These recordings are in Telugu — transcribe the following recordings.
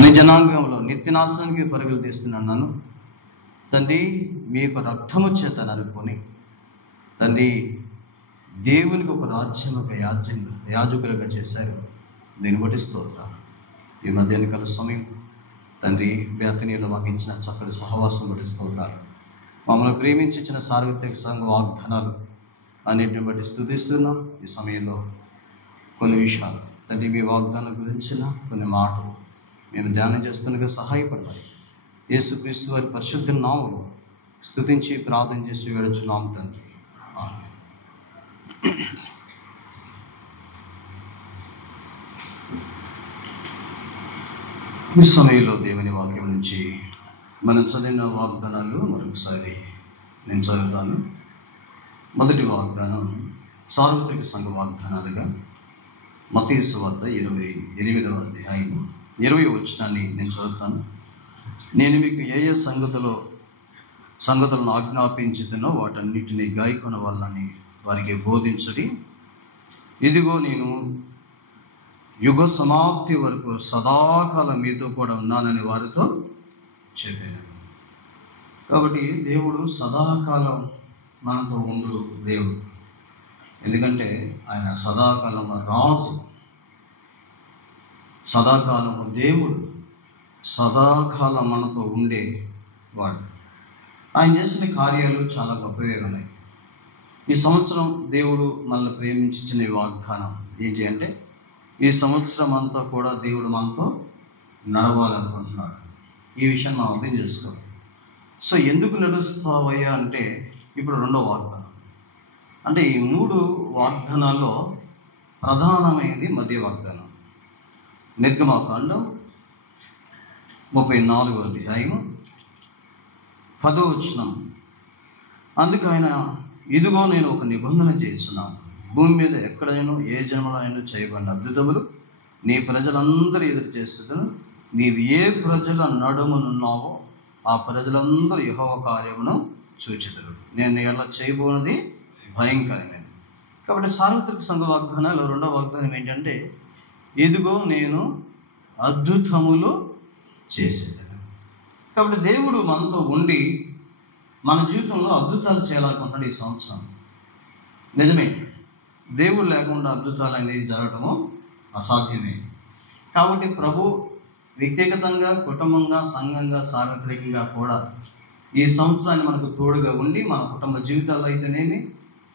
అనే జనాంగంలో నిత్యనాశనానికి పరుగులు తీస్తున్నాను. తండ్రి, మీ యొక్క రక్తము చేత నలుపుకొని తండ్రి దేవునికి ఒక రాజ్యం, ఒక యాజకులుగా చేశారు. దీన్ని బట్టి స్తోత్రాలు. ఈ మధ్యాహ్నకాల సమయం తండ్రి బేతనీయులు మాకు ఇచ్చిన చక్కటి సహవాసం బట్టి స్తోత్రాలు. మమ్మల్ని ప్రేమించి ఇచ్చిన సార్వత్రిక సంఘ వాగ్దానాలు అన్నింటిని బట్టి స్తుతిస్తున్నాం. ఈ సమయంలో కొన్ని విషయాలు తండ్రి మీ వాగ్దానం గురించిన కొన్ని మాటలు మేము ధ్యానం చేస్తుండగా సహాయపడాలి. యేసుక్రీస్తు వారి పరిశుద్ధ నామములో స్తుతించి ప్రార్థన చేసి వేడుచున్నాం తండ్రి. ఆమేన్. ఈ సమయంలో దేవుని వాక్యం నుంచి మనం చదివిన వాగ్దానాలు మరొకసారి నేను చదువుతాను. మొదటి వాగ్దానం సార్వత్రిక సంఘ వాగ్దానాలుగా మత్తయి సువార్త 28వ అధ్యాయం 20వ వచనాన్ని నేను చదువుతాను. నేను మీకు ఏ ఏ సంగతులను ఆజ్ఞాపించుతున్నో వాటన్నిటినీ గాయకొన వాళ్ళని వారికి బోధించుడి. ఇదిగో నేను యుగ సమాప్తి వరకు సదాకాలం మీతో కూడా ఉన్నానని వారితో చెప్పాను. కాబట్టి దేవుడు సదాకాలం మనతో ఉండు దేవుడు. ఎందుకంటే ఆయన సదాకాలము రాజు, సదాకాలము దేవుడు, సదాకాలం మనతో ఉండే వాడు. ఆయన చేసిన కార్యాలు చాలా గొప్పవే ఉన్నాయి. ఈ సంవత్సరం దేవుడు మనల్ని ప్రేమించిన వాగ్దానం ఏంటి అంటే, ఈ సంవత్సరం అంతా కూడా దేవుడు మనతో నడవాలనుకుంటున్నాడు. ఈ విషయాన్ని మనం అర్థం చేసుకోవాలి. సో ఎందుకు నడుస్తావయ్యా అంటే, ఇప్పుడు రెండో వాగ్దానం. అంటే ఈ 3 వాగ్దానాల్లో ప్రధానమైనది మధ్య వాగ్దానం. నిర్గమకాండం 34వ అధ్యాయం 10వ వచనం. అందుకు ఆయన, ఇదిగో నేను ఒక నిబంధన చేస్తున్నాను. భూమి మీద ఎక్కడైనా ఏ జన్మలో చేయబడిన అద్భుతములు నీ ప్రజలందరూ ఎదురు చేస్తున్నాను. నీవు ఏ ప్రజల నడుమునున్నావో ఆ ప్రజలందరూ యెహోవా కార్యమును చూచెదరు. నేను ఎలా చేయబోనది భయంకరమైనది. కాబట్టి సార్వత్రిక సంఘ వాగ్దానాలు రెండవ వాగ్దానం ఏంటంటే, ఇదిగో నేను అద్భుతములు చేసేదను. కాబట్టి దేవుడు మనతో ఉండి మన జీవితంలో అద్భుతాలు చేయాలనుకుంటున్నాడు ఈ సంవత్సరం. నిజమే, దేవుడు లేకుండా అద్భుతాలు అనేది జరగటము అసాధ్యమే. కాబట్టి ప్రభు వ్యక్తిగతంగా, కుటుంబంగా, సంఘంగా, సార్వత్రికంగా కూడా ఈ సంవత్సరాన్ని మనకు తోడుగా ఉండి మన కుటుంబ జీవితాల్లో అయితేనేమి,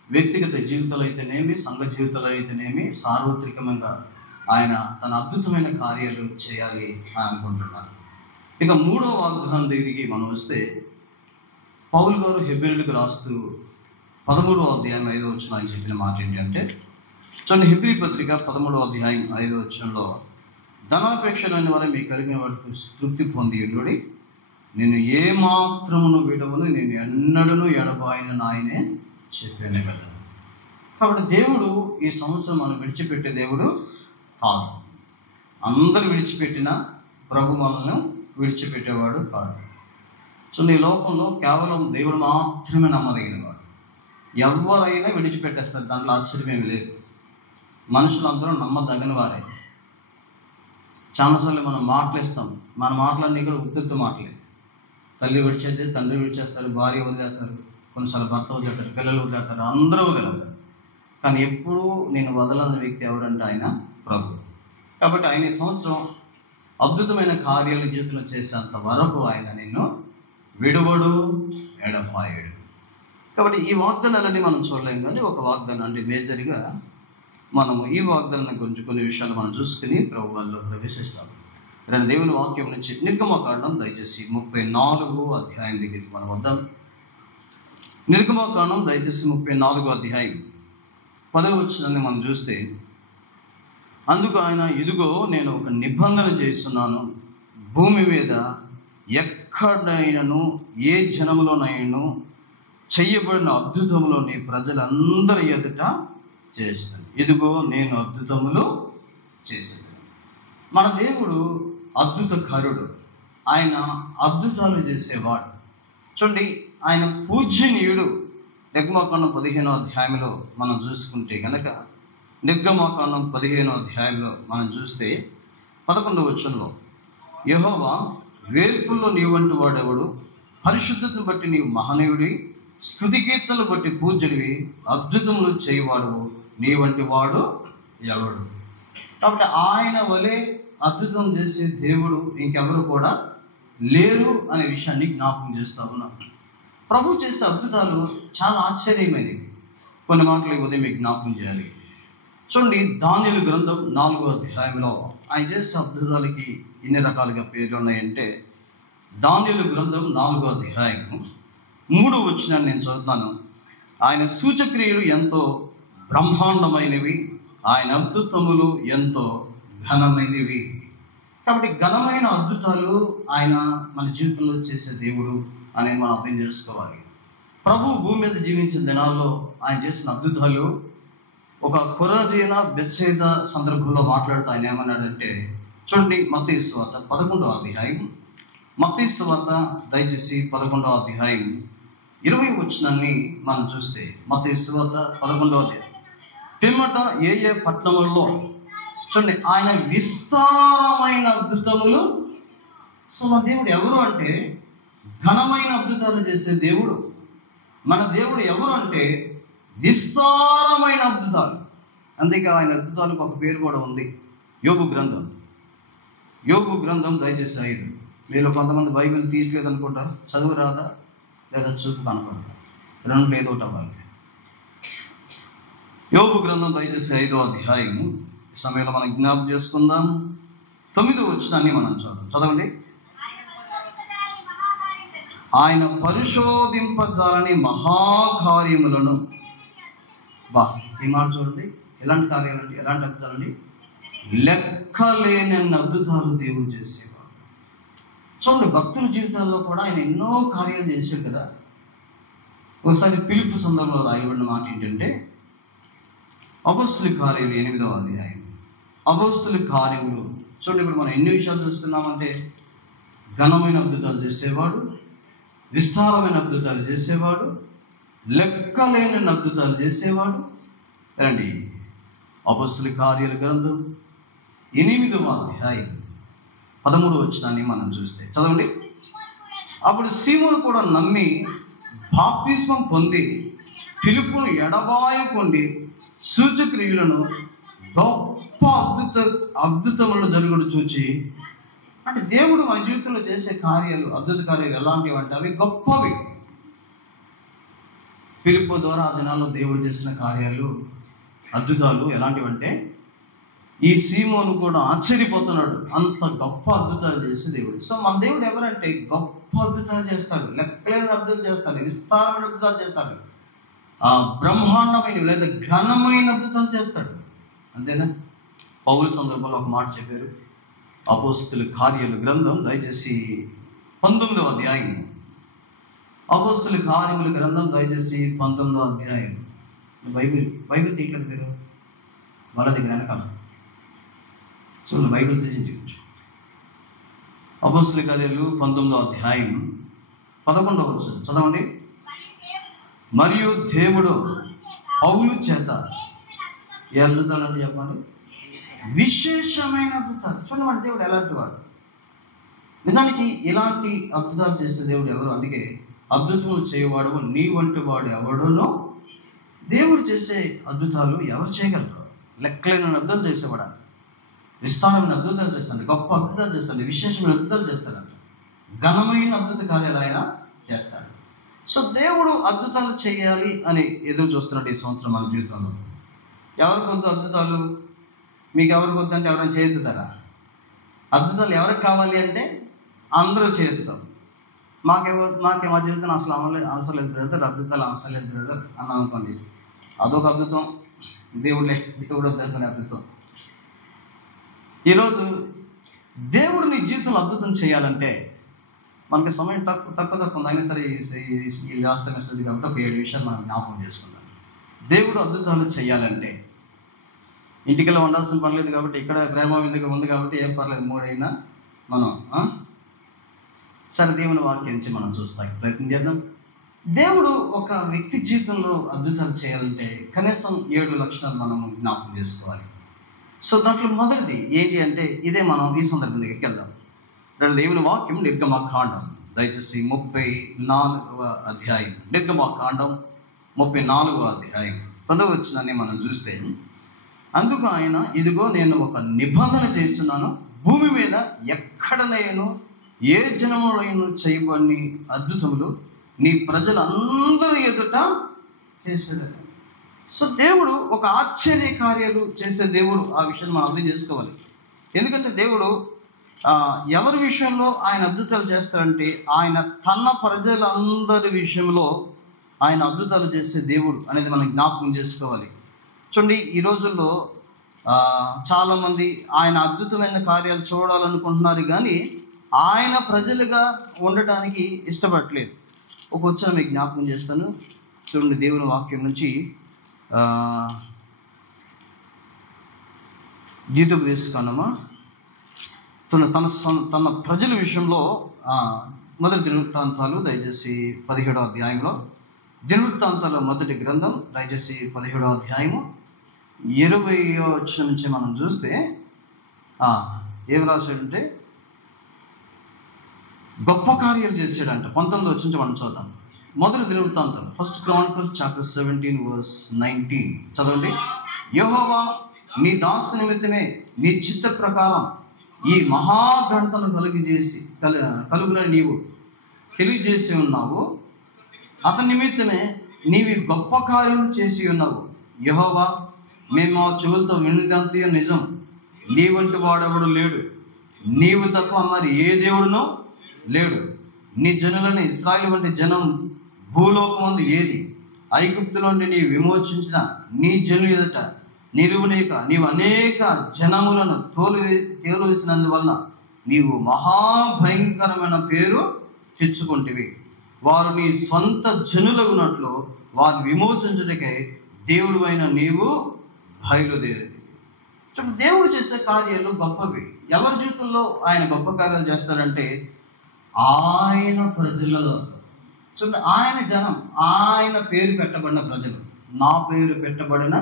వ్యక్తిగత జీవితాలు అయితేనేమి, సంఘ జీవితాలు అయితేనేమి, సార్వత్రికంగా ఆయన తన అద్భుతమైన కార్యాలు చేయాలి అని అనుకుంటున్నారు. ఇక 3వ వాగ్దానం దగ్గరికి మనం వస్తే, పౌలు గారు హెబ్రీయులకు రాస్తూ 13వ అధ్యాయం 5వ వచనం ఆయన చెప్పిన మాట ఏంటంటే, చూడండి, హెబ్రీ పత్రిక 13వ అధ్యాయం 5వ వచనంలో, ధనాపేక్షలోని వారు మీకు కలిగిన వారికి తృప్తి పొంది ఉండి, నేను ఏ మాత్రమును విడవను, నేను ఎన్నడూ ఎడబాయనని ఆయనే చెప్పాను కదా. కాబట్టి దేవుడు ఈ సంవత్సరం మనం విడిచిపెట్టే దేవుడు కాదు. అందరూ విడిచిపెట్టిన ప్రభు మనల్ని విడిచిపెట్టేవాడు కాదు. సో ఈ లోకంలో కేవలం దేవుడు మాత్రమే నమ్మదగిన వాడు. ఎవరైనా విడిచిపెట్టేస్తారు, దాంట్లో ఆశ్చర్యమేమి లేదు. మనుషులందరూ నమ్మదగిన వారే. చాలాసార్లు మనం మాటలేస్తాం, మన మాటలన్నీ కూడా ఉత్తుత్తు మాటలే. తల్లి విడిచేస్తే తండ్రి విడిచేస్తారు, భార్య వదిలేస్తారు, కొన్నిసార్లు భర్త వదిలేస్తారు, పిల్లలు వదిలేస్తారు, అందరూ వదిలేస్తారు. కానీ ఎప్పుడూ నేను వదలని వ్యక్తి ఎవరంటే ఆయన ప్రభు. కాబట్టి ఆయన ఈ సంవత్సరం అద్భుతమైన కార్యాలు జీవితంలో చేసేంత వరకు ఆయన నిన్ను విడువడు, ఎడబాయడు. కాబట్టి ఈ వాగ్దానాలన్నీ మనం చూడలేం. కానీ ఒక వాగ్దానం అంటే మేజర్గా మనము ఈ వాగ్దానం గురించి కొన్ని విషయాలు మనం చూసుకుని ప్రభు వాళ్ళలో ప్రవేశిస్తాం. రెండు దేవుని వాక్యం నుంచి నిర్గమకాండం దయచేసి 34వ అధ్యాయం దగ్గరికి మనం వద్దాం. నిర్గమకాండం దయచేసి 34వ అధ్యాయం 10వ వచనాన్ని మనం చూస్తే, అందుకు ఆయన, ఇదిగో నేను ఒక నిబంధన చేస్తున్నాను. భూమి మీద ఎక్కడైనను ఏ జనములోనైనా చెయ్యబడిన అద్భుతములో నీ ప్రజలందరి ఎదుట చేస్తాను. ఇదిగో నేను అద్భుతములు చేసేది. మన దేవుడు అద్భుతకారుడు. ఆయన అద్భుతాలు చేసేవాడు. చూడండి, ఆయన పూజనీయుడు. నిర్గమకాండం 15వ అధ్యాయంలో మనం చూసుకుంటే కనుక, నిర్గమకాండం 15వ అధ్యాయంలో మనం చూస్తే 11వ వచనంలో, యెహోవా, వేర్పుల్లో నీవంటి వాడెవడు? పరిశుద్ధతను బట్టి నీవు మహనీయుడి, స్తుతి కీర్తనలు బట్టి పూజ్యుడివి, అద్భుతములు చేయవాడు నీ వంటి వాడు ఎవడు? కాబట్టి ఆయన వలె అద్భుతం చేసే దేవుడు ఇంకెవరు కూడా లేరు అనే విషయాన్ని జ్ఞాపకం చేస్తా ఉన్నాను. ప్రభు చేసే అద్భుతాలు చాలా ఆశ్చర్యమైనవి. కొన్ని మాటలు ఉదయం మీకు జ్ఞాపకం చేయాలి. చూడండి, దానియేలు గ్రంథం 4వ అధ్యాయంలో ఆయన చేసే అద్భుతాలకి ఎన్ని రకాలుగా పేర్లు ఉన్నాయంటే, దానియేలు గ్రంథం 4వ అధ్యాయం 3వ వచనాన్ని నేను చదువుతాను. ఆయన సూచక్రియలు ఎంతో బ్రహ్మాండమైనవి, ఆయన అద్భుతములు ఎంతో ఘనమైనవి. కాబట్టి ఘనమైన అద్భుతాలు ఆయన మన జీవితంలో చేసే దేవుడు అనేది మనం అర్థం చేసుకోవాలి. ప్రభు భూమి మీద జీవించిన దినాల్లో ఆయన చేసిన అద్భుతాలు, ఒక కొరాజీన బెత్షెబా సందర్భంలో మాట్లాడుతూ ఆయన ఏమన్నాడంటే, చూడండి మత్తయి సువార్త 11వ అధ్యాయం, మత్తయి సువార్త దయచేసి 11వ అధ్యాయం 20వ వచనాన్ని మనం చూస్తే, మత్తయి సువార్త 11వ అధ్యాయం, పిమ్మట ఏ ఏ పట్టణములలో, చూడండి, ఆయన విస్తారమైన అద్భుతములు. సో మన దేవుడు ఎవరు అంటే ఘనమైన అద్భుతాలు చేసే దేవుడు. మన దేవుడు ఎవరు అంటే విస్తారమైన అద్భుతాలు. అందుకే ఆయన అద్భుతాలకు ఒక పేరు కూడా ఉంది, యోబు గ్రంథం. యోబు గ్రంథం దయచేసి 5. మీరు కొంతమంది బైబిల్ తీయట్లేదు అనుకుంటారు, చదువు రాదా లేదా చూపు కనపడదా, రెండు లేదో అవ్వాలి. యోబు గ్రంథం దయచేసి 5వ అధ్యాయం ఈ సమయంలో మనం జ్ఞాపకం చేసుకుందాం. 9వ వచనాన్ని మనం చదవండి. ఆయన పరిశోధింపజాలని మహాకార్యములను. ఈ మాట చూడండి, ఎలాంటి కార్యాలండి, ఎలాంటి అద్భుతాలండి? లెక్కలేని అద్భుతాలు దేవుడు చేసేవాడు. చూడండి, భక్తుల జీవితాల్లో కూడా ఆయన ఎన్నో కార్యాలు చేశాడు కదా. ఒకసారి ఫిలిప్పీ సందర్భంలో రాయబడిన మాట ఏంటంటే, అపోస్తలుల కార్యాలు 8వ అధ్యాయం, అపోస్తలుల కార్యములు. చూడండి, ఇప్పుడు మనం ఎన్ని విషయాలు చూస్తున్నామంటే, ఘనమైన అద్భుతాలు చేసేవాడు, విస్తారమైన అద్భుతాలు చేసేవాడు, లెక్కలేని అద్భుతాలు చేసేవాడు. రండి, అపోస్తలుల కార్యాల గ్రంథం 8వ అధ్యాయం 13వ వచనాన్ని మనం చూస్తే చదవండి. అప్పుడు సీమోను కూడా నమ్మి బాప్తిస్మం పొంది ఫిలిప్పును ఎడబాయకుండి సూచక్రియలను గొప్ప అద్భుతములను జరుగుడు చూచి. అంటే దేవుడు మన జీవితంలో చేసే కార్యాలు, అద్భుత కార్యాలు ఎలాంటివి అంటే అవి గొప్పవి. ఫిలిప్పు ద్వారా ఆ దినాల్లో దేవుడు చేసిన కార్యాలు, అద్భుతాలు ఎలాంటివంటే, ఈ సీమోను కూడా ఆశ్చర్యపోతున్నాడు, అంత గొప్ప అద్భుతాలు చేసే దేవుడు. సో మన దేవుడు ఎవరంటే గొప్ప అద్భుతాలు చేస్తాడు, లెక్కలేని అద్భుతాలు చేస్తాడు, విస్తారమైన అద్భుతాలు చేస్తాడు, బ్రహ్మాండమైన లేదా ఘనమైన అద్భుతాలు చేస్తాడు. అంతేనా? పౌలు సందర్భంలో ఒక మాట చెప్పారు, అపోస్తలుల కార్యాలు గ్రంథం దయచేసి 19వ అధ్యాయం, అపోస్తలుల కార్యముల గ్రంథం దయచేసి 19వ అధ్యాయం. బైబిల్ తీయట్లేదు మీరు, వాళ్ళ దగ్గర వెనకాల చూడండి, బైబిల్ తెచ్చి అపోస్తలుల కార్యాలు 19వ అధ్యాయం 11వ వచనం చదవండి. మరియు దేవుడు పౌలు చేత ఏ అద్భుతాలు అని చెప్పండి? విశేషమైన అద్భుతాలు. చూడండి, మన దేవుడు ఎలాంటి వాడు. నిజానికి ఇలాంటి అద్భుతాలు చేసే దేవుడు ఎవరు? అందుకే అద్భుతములు చేయవాడు నీ వంటి వాడు ఎవడునో. దేవుడు చేసే అద్భుతాలు ఎవరు చేయగలరు? లెక్కలేని అద్భుతాలు చేసేవాడు, విస్తారమైన అద్భుతాలు చేస్తాడు, గొప్ప అద్భుతాలు చేస్తాడు, విశేషమైన అద్భుతాలు చేస్తాడంట, ఘనమైన అద్భుత కార్యాలు ఆయన చేస్తాడు. సో దేవుడు అద్భుతాలు చేయాలి అని ఎదురు చూస్తున్నాడు ఈ సంవత్సరం మన జీవితంలో. ఎవరికి వద్దు అద్భుతాలు? మీకు ఎవరికి వద్దు అంటే ఎవరైనా చేతుతారా? అద్భుతాలు ఎవరికి కావాలి అంటే అందరూ చేతుతాం. మా జీవితం అసలు అవసరం లేదు బ్రదర్, అద్భుతాలు అవసరం లేదు బ్రదర్ అన్నాం అనుకోండి, అదొక అద్భుతం. దేవుడు వద్దనుకునే అద్భుతం. ఈరోజు దేవుడు నీ జీవితంలో అద్భుతం చేయాలంటే మనకి సమయం తక్కువ ఉంది. అయినా సరే ఈ లాస్ట్ మెసేజ్ కాబట్టి ఒక 7 విషయాలు మనం జ్ఞాపకం చేసుకుందాం. దేవుడు అద్భుతాలు చేయాలంటే ఇంటికెళ్ళి వండాల్సిన పని లేదు కాబట్టి, ఇక్కడ ప్రేమ విందుగా ఉంది కాబట్టి ఏం పర్లేదు, 3 అయినా మనం సరే దేవుని వాక్యం నుంచి మనం చూస్తానికి ప్రయత్నం చేద్దాం. దేవుడు ఒక వ్యక్తి జీవితంలో అద్భుతాలు చేయాలంటే కనీసం 7 లక్షణాలు మనం జ్ఞాపకం చేసుకోవాలి. సో దాంట్లో మొదటిది ఏంటి అంటే, ఇదే మనం ఈ సందర్భం దగ్గరికి వెళ్దాం. రెండు దేవుని వాక్యం నిర్గమకాండం, దయచేసి 34వ అధ్యాయం. నిర్గమకాండం 34వ అధ్యాయం 10వ వచనాన్ని మనం చూస్తే, అందుకు ఆయన, ఇదిగో నేను ఒక నిబంధన చేస్తున్నాను, భూమి మీద ఎక్కడనైనా ఏ జనములైనా చేయబడిన అద్భుతములు నీ ప్రజలందరి ఎదుట చేశాడు. సో దేవుడు ఒక ఆశ్చర్య కార్యాలు చేసే దేవుడు. ఆ విషయాన్ని మనం అర్థం చేసుకోవాలి. ఎందుకంటే దేవుడు ఎవరి విషయంలో ఆయన అద్భుతాలు చేస్తారంటే, ఆయన తన ప్రజలందరి విషయంలో ఆయన అద్భుతాలు చేసే దేవుడు అనేది మనం జ్ఞాపకం చేసుకోవాలి. చూడండి, ఈ రోజుల్లో చాలామంది ఆయన అద్భుతమైన కార్యాలు చూడాలనుకుంటున్నారు, కానీ ఆయన ప్రజలుగా ఉండటానికి ఇష్టపడట్లేదు. ఒక వచ్చిన మీకు జ్ఞాపకం చేస్తాను. చూడండి, దేవుని వాక్యం నుంచి ద్వితోపదేశకాండమా తన ప్రజల విషయంలో మొదటి దినవృత్తాంతాలు, దయచేసి 17వ అధ్యాయంలో, దినవృత్తాంతాల మొదటి గ్రంథం, దయచేసి 17వ అధ్యాయము 20వ వచనం నుంచి మనం చూస్తే ఏం రాశాడంటే, గొప్ప కార్యాలు చేశాడంట. 19వ వచనం నుంచి మనం చూద్దాం. మొదటి దినవృత్తాంతాలు, 1 Chronicles chapter 17 verse 19 చదవండి. యెహోవా నీ దాసు నిమిత్తమే నీ చిత్త ప్రకారం ఈ మహాఘంటను కలుగునని నీవు తెలియజేసి ఉన్నావు. అతని నిమిత్తమే నీవి గొప్ప కార్యం చేసి ఉన్నావు. యెహోవా, మేము మా చెవులతో విన్నదంతా నిజం. నీ వంటి వాడెవడు లేడు, నీవు తప్ప మరి ఏ దేవుడునో లేడు. నీ జనులని ఇశ్రాయేలు వంటి జనం భూలోకమందు ఏది? ఐగుప్తులో నుండి నీవు విమోచించిన నీ జనుల ఎదుట నీవు అనేక జనములను తేలువేసినందువలన నీవు మహాభయంకరమైన పేరు తెచ్చుకుంటివి. వారు నీ స్వంత జనులగునట్లు వారిని విమోచించుటకై దేవుడు అయిన నీవు బయలుదేరి. దేవుడు చేసే కార్యాలు గొప్పవి. ఎవరి జీవితంలో ఆయన గొప్ప కార్యాలు చేస్తారంటే, ఆయన ప్రజలలో. చూడండి, ఆయన జనం, ఆయన పేరు పెట్టబడిన ప్రజలు, నా పేరు పెట్టబడిన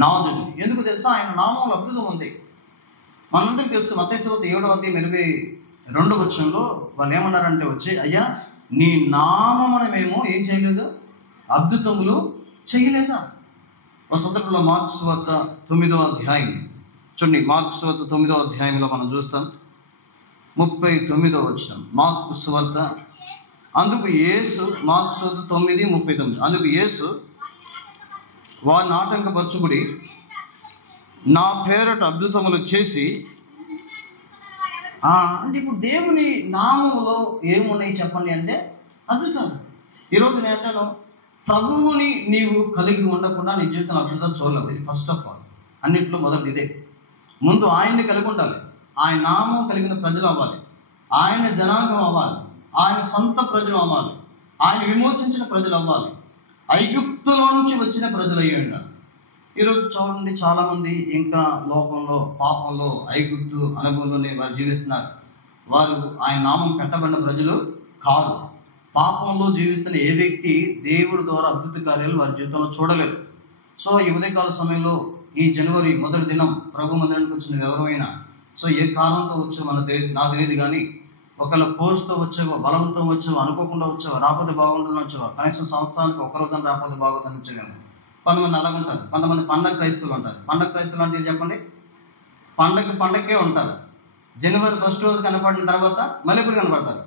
నా జనులు. ఎందుకు తెలుసా? ఆయన నామంలో అద్భుతం ఉంది. మనందరికీ తెలుసు. మత్తయి సువార్త 7వ అధ్యాయం 22వ వచనంలో వాళ్ళు ఏమన్నారంటే, వచ్చి, అయ్యా నీ నామమున మేము ఏం చేయలేదు, అద్భుతములు చేయలేదా? ఒక సందర్భంలో మార్కు సువార్త 9వ అధ్యాయం చూడండి. మార్కు సువార్త 9వ అధ్యాయంలో మనం చూస్తాం. 39వ వచనం మార్కు సువార్త. అందుకు యేసు, మార్కు సువార్త 9:39, అందుకు యేసు వారిని ఆటంకపరచుకుడి, నా పేరట అద్భుతములు చేసి. అంటే ఇప్పుడు దేవుని నామములో ఏమున్నాయి చెప్పండి అంటే అద్భుతాలు. ఈరోజు నేను అంటాను, ప్రభువుని నీవు కలిగి ఉండకుండా నీ జీవితంలో అద్భుతాలు చూడలేవు. ఇది ఫస్ట్ ఆఫ్ ఆల్. అన్నింటిలో మొదటి ఇదే. ముందు ఆయన్ని కలిగి ఉండాలి. ఆయన నామం కలిగిన ప్రజలు అవ్వాలి, ఆయన జనాంగం అవ్వాలి, ఆయన సొంత ప్రజలు అవ్వాలి, ఆయన విమోచించిన ప్రజలు అవ్వాలి, ఐగుప్తులో నుంచి వచ్చిన ప్రజలు అయ్యి ఉండాలి. ఈరోజు చూడండి, చాలామంది ఇంకా లోకంలో, పాపంలో, ఐగుప్తు అనుభవంలోనే వారు జీవిస్తున్నారు. వారు ఆయన నామం పెట్టబడిన ప్రజలు కాదు. పాపంలో జీవిస్తున్న ఏ వ్యక్తి దేవుడి ద్వారా అద్భుత కార్యాలు వారి జీవితంలో చూడలేరు. సో ఈ ఉదయకాల సమయంలో, ఈ జనవరి మొదటి దినం ప్రభు మందిరానికి వచ్చిన ఎవరైనా, సో ఏ కారణంతో వచ్చావో నాకు తెలియదు, కానీ ఒకవేళ ఫోర్స్తో వచ్చావో, బలవంతం వచ్చావో, అనుకోకుండా వచ్చావో, రాకపోతే బాగుంటుందని వచ్చావో, కనీసం సంవత్సరానికి ఒక రోజున రాకపోతే బాగుందని వచ్చేవేమో. కొంతమంది అలాగ ఉంటారు. కొంతమంది పండగ క్రైస్తవులు ఉంటారు. పండగ క్రైస్తవులు అంటే చెప్పండి, పండగకే ఉంటారు. జనవరి 1st రోజు కనపడిన తర్వాత మళ్ళీ ఎప్పుడు కనపడతారు?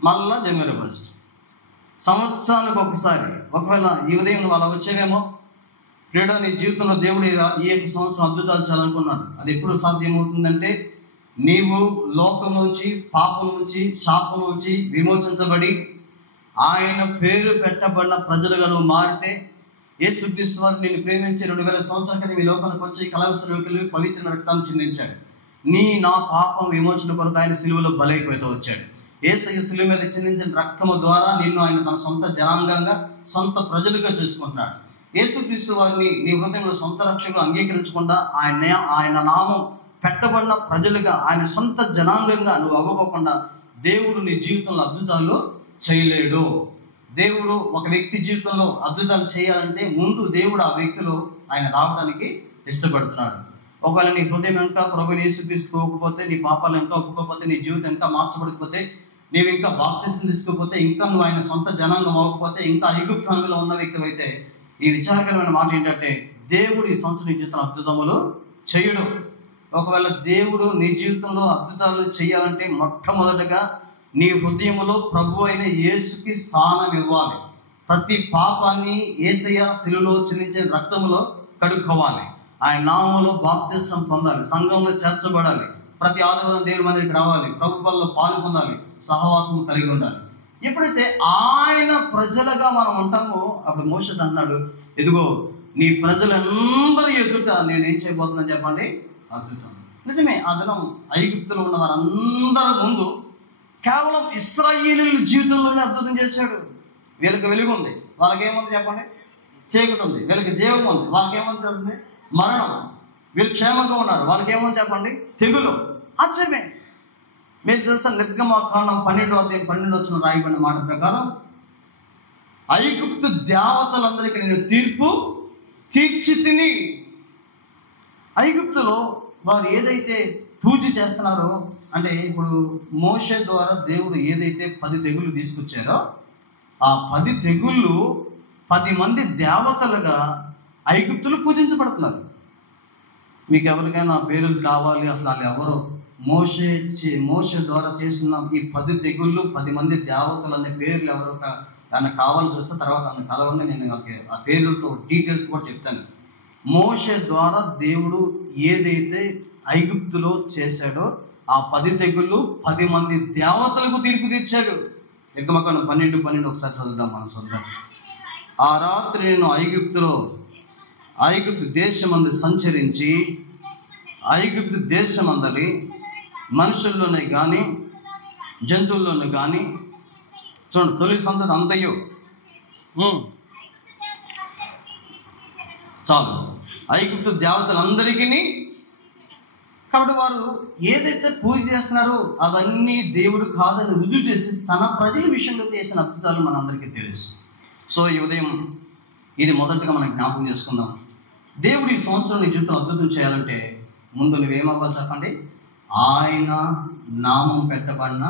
మళ్ళా జనవరి 1st. సంవత్సరానికి ఒకసారి. ఒకవేళ ఈ ఉదయం అలా వచ్చేవేమో, క్రీడా నీ జీవితంలో దేవుడు ఈ సంవత్సరం అద్భుతాలు చేయాలనుకున్నాడు. అది ఎప్పుడు సాధ్యమవుతుందంటే, నీవు లోకం నుంచి, పాపం నుంచి, శాపం నుంచి విమోచించబడి ఆయన పేరు పెట్టబడిన ప్రజలుగా నువ్వు మారితే, యేసుక్రీస్తు వారు నిన్ను ప్రేమించి 2000 సంవత్సరాల క్రితం ఈ లోకానికి వచ్చి కలవసలోకి పవిత్ర రక్తాన్ని చిందించాడు. నా పాపం విమోచన కొరకు ఆయన సిలువలో బలైపోతూ వచ్చాడు. యేసయ్య సిలువ మీద చిందించిన రక్తము ద్వారా నిన్ను ఆయన తన సొంత జనాంగంగా, సొంత ప్రజలుగా చేసుకుంటున్నాడు. యేసుక్రీస్తు వారిని నీ హృదయంలో సొంత రక్షకులు అంగీకరించకుండా ఆయన నామం పెట్టబడిన ప్రజలుగా, ఆయన సొంత జనాంగంగా నువ్వు అవ్వకోకుండా దేవుడు నీ జీవితంలో అద్భుతాలు చేయలేడు. దేవుడు ఒక వ్యక్తి జీవితంలో అద్భుతాలు చేయాలంటే ముందు దేవుడు ఆ వ్యక్తిలో ఆయన రావడానికి ఇష్టపడుతున్నాడు. ఒకవేళ నీ హృదయం ఇంకా ప్రభుని యేసుక్రీస్తుకోకపోతే, నీ పాపాలు ఇంకా ఒప్పుకోకపోతే, నీ జీవితం ఇంకా మార్చబడకపోతే, నీవు ఇంకా బాప్తిసం తీసుకోకపోతే, ఇంకా నువ్వు ఆయన సొంత జనాంగం అవ్వకపోతే, ఇంకా ఐగుప్తులో ఉన్న వ్యక్తి అయితే, ఈ విచారకరమైన మాట ఏంటంటే దేవుడు ఈ సంవత్సరం నీ జీవితంలో అద్భుతములు చేయడు. ఒకవేళ దేవుడు నీ జీవితంలో అద్భుతాలు చేయాలంటే మొట్టమొదటగా నీ హృదయంలో ప్రభు అయిన యేసుకి స్థానం ఇవ్వాలి. ప్రతి పాపాన్ని యేసయ్య శిలువలో చెల్లించిన రక్తములో కడుక్కోవాలి. ఆయన నామములో బాప్తిసం పొందాలి, సంఘంలో చేర్చబడాలి, ప్రతి ఆదివారం దేవుని మందిరికి రావాలి, ప్రభు వల్ల పాలు పొందాలి, సహవాసం కలిగి ఉండాలి. ఎప్పుడైతే ఆయన ప్రజలుగా మనం ఉంటామో అప్పుడు మోషే అన్నాడు, ఇదిగో నీ ప్రజలందరి ఎదుట నేనేం చేయబోతున్నా చెప్పండి, అద్భుతం. నిజమే, ఆ దినం ఐగుప్తులో ఉన్న వారందరి ముందు కేవలం ఇశ్రాయేలీయుల జీవితంలోనే అద్భుతం చేశాడు. వీళ్ళకి వెలుగు ఉంది, వాళ్ళకేముంది చెప్పండి, చీకటి ఉంది. వీళ్ళకి జీవం ఉంది, వాళ్ళకేముంది తెలిసింది, మరణం. వీళ్ళు క్షేమంగా ఉన్నారు, వాళ్ళకేముంది చెప్పండి, తెగులు. ఆశ్చర్యమే. మీకు తెలుసా, నిర్గమకాండం 12 రాయబడిన మాట ప్రకారం ఐగుప్తు దేవతలందరికీ నేను తీర్పు తీర్చి తిని. ఐగుప్తులో వారు ఏదైతే పూజ చేస్తున్నారో, అంటే ఇప్పుడు మోషే ద్వారా దేవుడు ఏదైతే 10 తెగుళ్ళు తీసుకొచ్చారో, ఆ 10 తెగుళ్ళు 10 మంది దేవతలుగా ఐగుప్తులు పూజించబడుతున్నారు. మీకు ఎవరికైనా పేర్లు కావాలి, అసలు వాళ్ళు ఎవరో, మోషే ద్వారా చేసిన ఈ 10 తెగుళ్ళు 10 మంది దేవతలు అనే పేర్లు ఎవరు ఆయన కావాల్సి వస్తే తర్వాత ఆయన కలవని నేను వాళ్ళకి ఆ పేర్లతో డీటెయిల్స్ కూడా చెప్తాను. మోషే ద్వారా దేవుడు ఏదైతే ఐగుప్తులో చేశాడో ఆ 10 తెగుళ్ళు 10 మంది దేవతలకు తీర్పు తీర్చాడు. నిర్గమకాండం 12 ఒకసారి చదువుదాం, మనం చదువుదాం. ఆ రాత్రి నేను ఐగుప్తు దేశమందు సంచరించి ఐగుప్తు దేశమందలి మనుషుల్లోనే కానీ జంతువుల్లోనే కానీ, చూడండి, తొలి సంతతి అంతయు చాలు ఐగుప్తు దేవతలందరికీ. కాబట్టి వారు ఏదైతే పూజ చేస్తున్నారో అవన్నీ దేవుడు కాదని రుజువు చేసి తన ప్రజల విషయంలో చేసిన అద్భుతాలు మనందరికీ తెలుసు. సో ఈ ఉదయం ఇది మొదటిగా మనం జ్ఞాపకం చేసుకుందాం. దేవుడు ఈ సంవత్సరం నీ జీవితంలో అద్భుతం చేయాలంటే ముందు నువ్వేమవ్వాలి చెప్పండి, ఆయన నామం పెట్టబడిన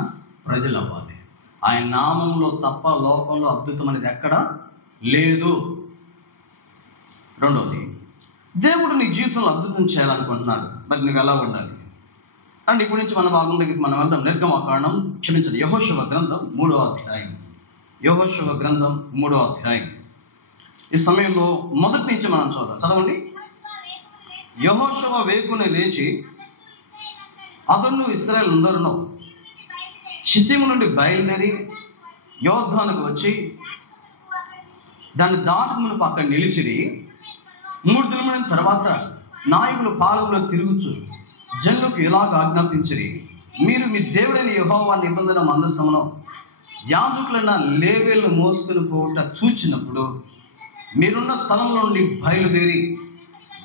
ప్రజలు అవ్వాలి. ఆయన నామంలో తప్ప లోకంలో అద్భుతం అనేది ఎక్కడ లేదు. రెండవది, దేవుడు నీ జీవితంలో అద్భుతం చేయాలనుకుంటున్నాడు, మరి నువ్వు ఎలా ఉండాలి అంటే ఇప్పటి నుంచి మన భాగం దగ్గరికి మనం వెళ్దాం. నిర్గమకాండం యెహోషువ గ్రంథం 3వ అధ్యాయం. యెహోషువ గ్రంథం 3వ అధ్యాయం. ఈ సమయంలో మొదటి నుంచి మనం చదవండి. యెహోషువ వేకుని లేచి అతను ఇశ్రాయేలు అందరూ షిత్తీము నుండి బయలుదేరి యోర్దానుకు వచ్చి దాన్ని దాటక మునుపు అక్కడ నిలిచిరి. 3 దినముల తర్వాత నాయకులు పాలకులు తిరుగుచు జనులకు ఇలాగ ఆజ్ఞాపించిరి, మీరు మీ దేవుడైన యెహోవా నిబంధన మందసమును యాజకులైన లేవీయులను మోసుకుని పోవుట చూచినప్పుడు మీరున్న స్థలంలో నుండి బయలుదేరి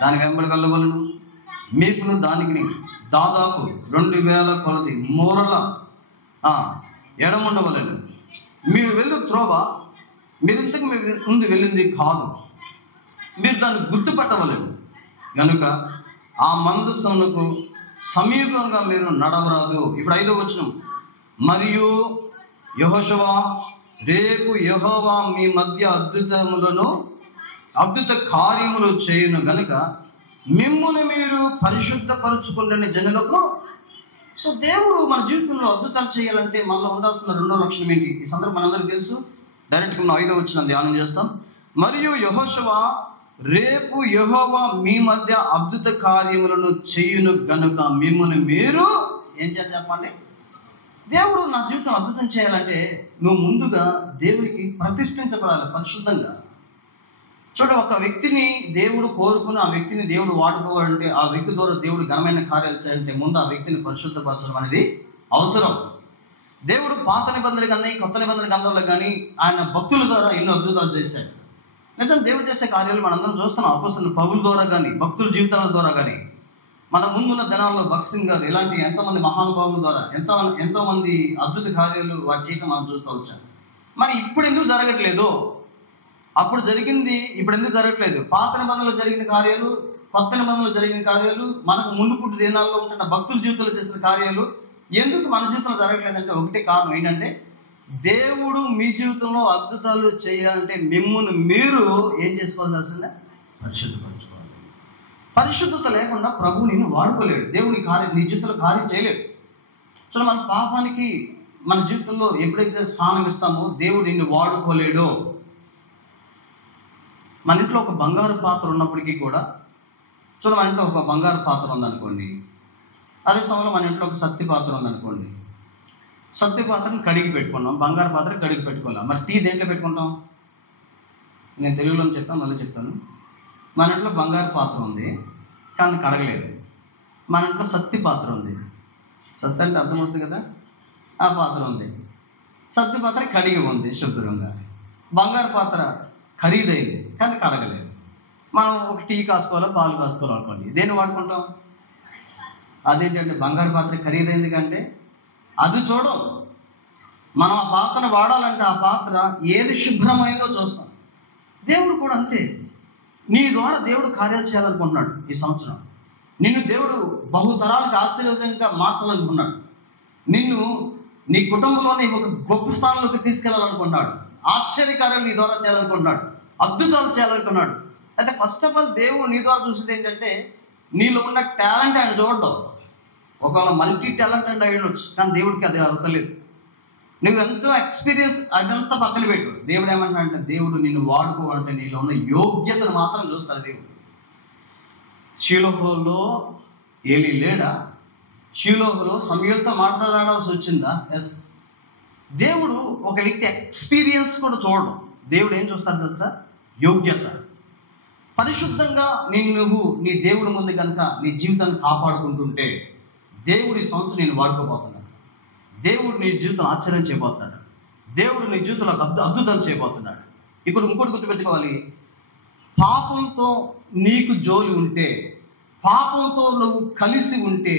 దాని వెంబడి వెళ్ళవలను. మీకును దానికి దాదాపు 2000 కొలది మూరల ఎడముండవలను. మీరు వెళ్ళు త్రోవ మీరు ఇంతకు ముందు వెళ్ళింది కాదు, మీరు దాన్ని గుర్తుపట్టవలను. కనుక ఆ మందసమునకు సమీపంగా మీరు నడవరాదు. ఇప్పుడు 5వ వచనం. మరియు యెహోషువ రేపు యెహోవా మీ మధ్య అద్భుత కార్యములు చేయును గనుక మిమ్మును మీరు పరిశుద్ధపరుచుకునే జనులకు. సో దేవుడు మన జీవితంలో అద్భుతాలు చేయాలంటే మనలో ఉండాల్సిన 2వ లక్షణం ఏంటి? ఈ సందర్భం మనందరికీ తెలుసు. డైరెక్ట్గా మనం 5వ వచనం ధ్యానం చేస్తాం. మరియు యెహోషువ రేపు యెహోవా మీ మధ్య అద్భుత కార్యములను చేయును గనుక మిమ్మును మీరు ఏం చేయాలి చెప్పండి. దేవుడు నా జీవితం అద్భుతం చేయాలంటే నువ్వు ముందుగా దేవుడికి ప్రతిష్ఠించబడాలి పరిశుద్ధంగా. చూడ, ఒక వ్యక్తిని దేవుడు కోరుకుని ఆ వ్యక్తిని దేవుడు వాడుకోవాలంటే, ఆ వ్యక్తి ద్వారా దేవుడు ఘనమైన కార్యాలు చేయాలంటే ముందు ఆ వ్యక్తిని పరిశుద్ధపరచడం అనేది అవసరం. దేవుడు పాత నిబంధన కానీ కొత్త నిబంధన గ్రంథంలో కానీ ఆయన భక్తుల ద్వారా ఎన్నో అద్భుతాలు చేశాడు. నిజం, దేవుడు చేసే కార్యాలు మనందరం చూస్తున్నాం. అపోస్తలుల పౌలు ద్వారా కానీ భక్తుల జీవితాల ద్వారా కానీ, మన ముందున్న దినాల్లో భక్త్ సింగ్ గారు ఇలాంటి ఎంతోమంది మహానుభావుల ద్వారా ఎంతోమంది అద్భుత కార్యాలు వారి జీవితం మనం చూస్తూ వచ్చాం. మరి ఇప్పుడు ఎందుకు జరగట్లేదు? అప్పుడు జరిగింది ఇప్పుడు ఎందుకు జరగట్లేదు? పాత నిబంధనలో జరిగిన కార్యాలు కొత్త నిబంధనలో జరిగిన కార్యాలు, మనకు ముందు పుట్టి దినాల్లో ఉంటున్న భక్తుల జీవితంలో చేసిన కార్యాలు ఎందుకు మన జీవితంలో జరగట్లేదంటే ఒకటే కారణం ఏంటంటే, దేవుడు మీ జీవితంలో అద్భుతాలు చేయాలంటే మిమ్మల్ని మీరు ఏం చేసుకోవాల్సిందే? పరిశుద్ధపరచుకోవాలి. పరిశుద్ధత లేకుండా ప్రభు నిన్ను వాడుకోలేడు. దేవుని కార్యం నీ జీవితంలో కార్యం చేయలేడు. సో మన పాపానికి మన జీవితంలో ఎప్పుడైతే స్థానం ఇస్తామో దేవుడు నిన్ను వాడుకోలేడో. మన ఇంట్లో ఒక బంగారు పాత్ర ఉన్నప్పటికీ కూడా, మన ఇంట్లో ఒక బంగారు పాత్ర ఉందనుకోండి, అదే సమయంలో మన ఇంట్లో ఒక సత్తి పాత్ర ఉందనుకోండి, సత్తి పాత్రను కడిగి పెట్టుకున్నాం, బంగారు పాత్ర కడిగి పెట్టుకోలేం. మరి టీ దేంట్లో పెట్టుకుంటాం? నేను తెలుగులో చెప్తాను, మళ్ళీ చెప్తాను. మన ఇంట్లో బంగారు పాత్ర ఉంది కానీ కడగలేదు. మన ఇంట్లో సత్తి పాత్ర ఉంది. సత్తి అంటే అర్థమవుతుంది కదా, ఆ పాత్ర ఉంది. సత్తి పాత్ర కడిగి ఉంది శుభ్రంగా. బంగారు పాత్ర ఖరీదైంది కానీ కడగలేదు. మనం ఒక టీ కాసుకోవాలో పాలు కాసుకోవాలో అనుకోండి, దేన్ని వాడుకుంటాం? అదేంటంటే బంగారు పాత్ర ఖరీదైంది కంటే అది చూడం. మనం ఆ పాత్రను వాడాలంటే ఆ పాత్ర ఏది శుభ్రమైందో చూస్తాం. దేవుడు కూడా అంతే. నీ ద్వారా దేవుడు కార్యాలు చేయాలనుకుంటున్నాడు. ఈ సంవత్సరం నిన్ను దేవుడు బహుతరాలకు ఆశీర్వాదంగా మార్చాలనుకున్నాడు. నిన్ను నీ కుటుంబంలోని ఒక గొప్ప స్థానంలోకి తీసుకెళ్లాలనుకున్నాడు. ఆశ్చర్యకార్యాలు నీ ద్వారా చేయాలనుకుంటున్నాడు. అద్భుతాలు చేయాలనుకున్నాడు. అయితే ఫస్ట్ ఆఫ్ ఆల్ దేవుడు నీ ద్వారా చూసేది ఏంటంటే, నీలో ఉన్న టాలెంట్ ఆయన చూడడం. ఒకవేళ మల్టీ టాలెంట్ అంటే అయ్యొచ్చు, కానీ దేవుడికి అది అవసరం లేదు. నువ్వు ఎంతో ఎక్స్పీరియన్స్ అదంతా పక్కన పెట్టు. దేవుడు ఏమంటాడంటే, దేవుడు నిన్ను వాడుకోవాలంటే నీలో ఉన్న యోగ్యతను మాత్రం చూస్తాడు దేవుడు. షీలోహులో ఏలీ లేడా? షీలోహులో సమూయేలుతో మాట్లాడాల్సి వచ్చిందా? ఎస్. దేవుడు ఒక వ్యక్తి ఎక్స్పీరియన్స్ కూడా చూడడం. దేవుడు ఏం చూస్తాడు తెలుసా? యోగ్యత. పరిశుద్ధంగా నువ్వు నీ దేవుడి ముందు కనుక నీ జీవితాన్ని కాపాడుకుంటుంటే దేవుడి సంవత్సరం నేను వాడుకోబోతున్నాడు. దేవుడు నీ జీవితం ఆశ్చర్యం చేయబోతున్నాడు. దేవుడు నీ జీవితంలో అద్భుతాలు చేయబోతున్నాడు. ఇప్పుడు ఇంకోటి గుర్తుపెట్టుకోవాలి, పాపంతో నీకు జోలి ఉంటే, పాపంతో నువ్వు కలిసి ఉంటే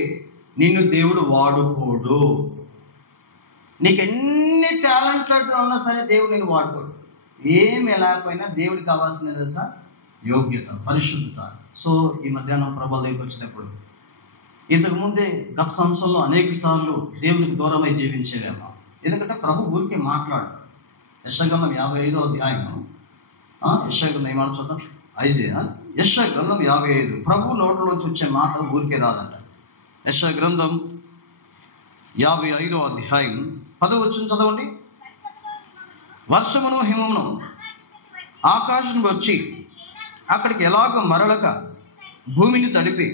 నిన్ను దేవుడు వాడుకోడు. నీకు ఎన్ని టాలెంట్లు ఉన్నా సరే దేవుడు నేను వాడుకోడు. ఏమి లేకపోయినా దేవుడికి కావాల్సింది తెలుసా? యోగ్యత, పరిశుద్ధత. సో ఈ మధ్యాహ్నం ప్రభావ దగ్గరికి వచ్చినప్పుడు, ఇంతకుముందే గత సంవత్సరంలో అనేక సార్లు దేవునికి దూరమై జీవించేవేమో. ఎందుకంటే ప్రభు ఊరికే మాట్లాడు. యెషయా గ్రంథం 55వ అధ్యాయం, యెషయా గ్రంథం ఏమాట చూద్దాం. యెషయా గ్రంథం 55. ప్రభు నోట్లోంచి వచ్చే మాట ఊరికే రాదంట. యెషయా గ్రంథం 55వ అధ్యాయం 10వ వచనం చదవండి. వర్షమును హిమమును ఆకాశం వచ్చి అక్కడికి ఎలాగో మరలక భూమిని తడిపి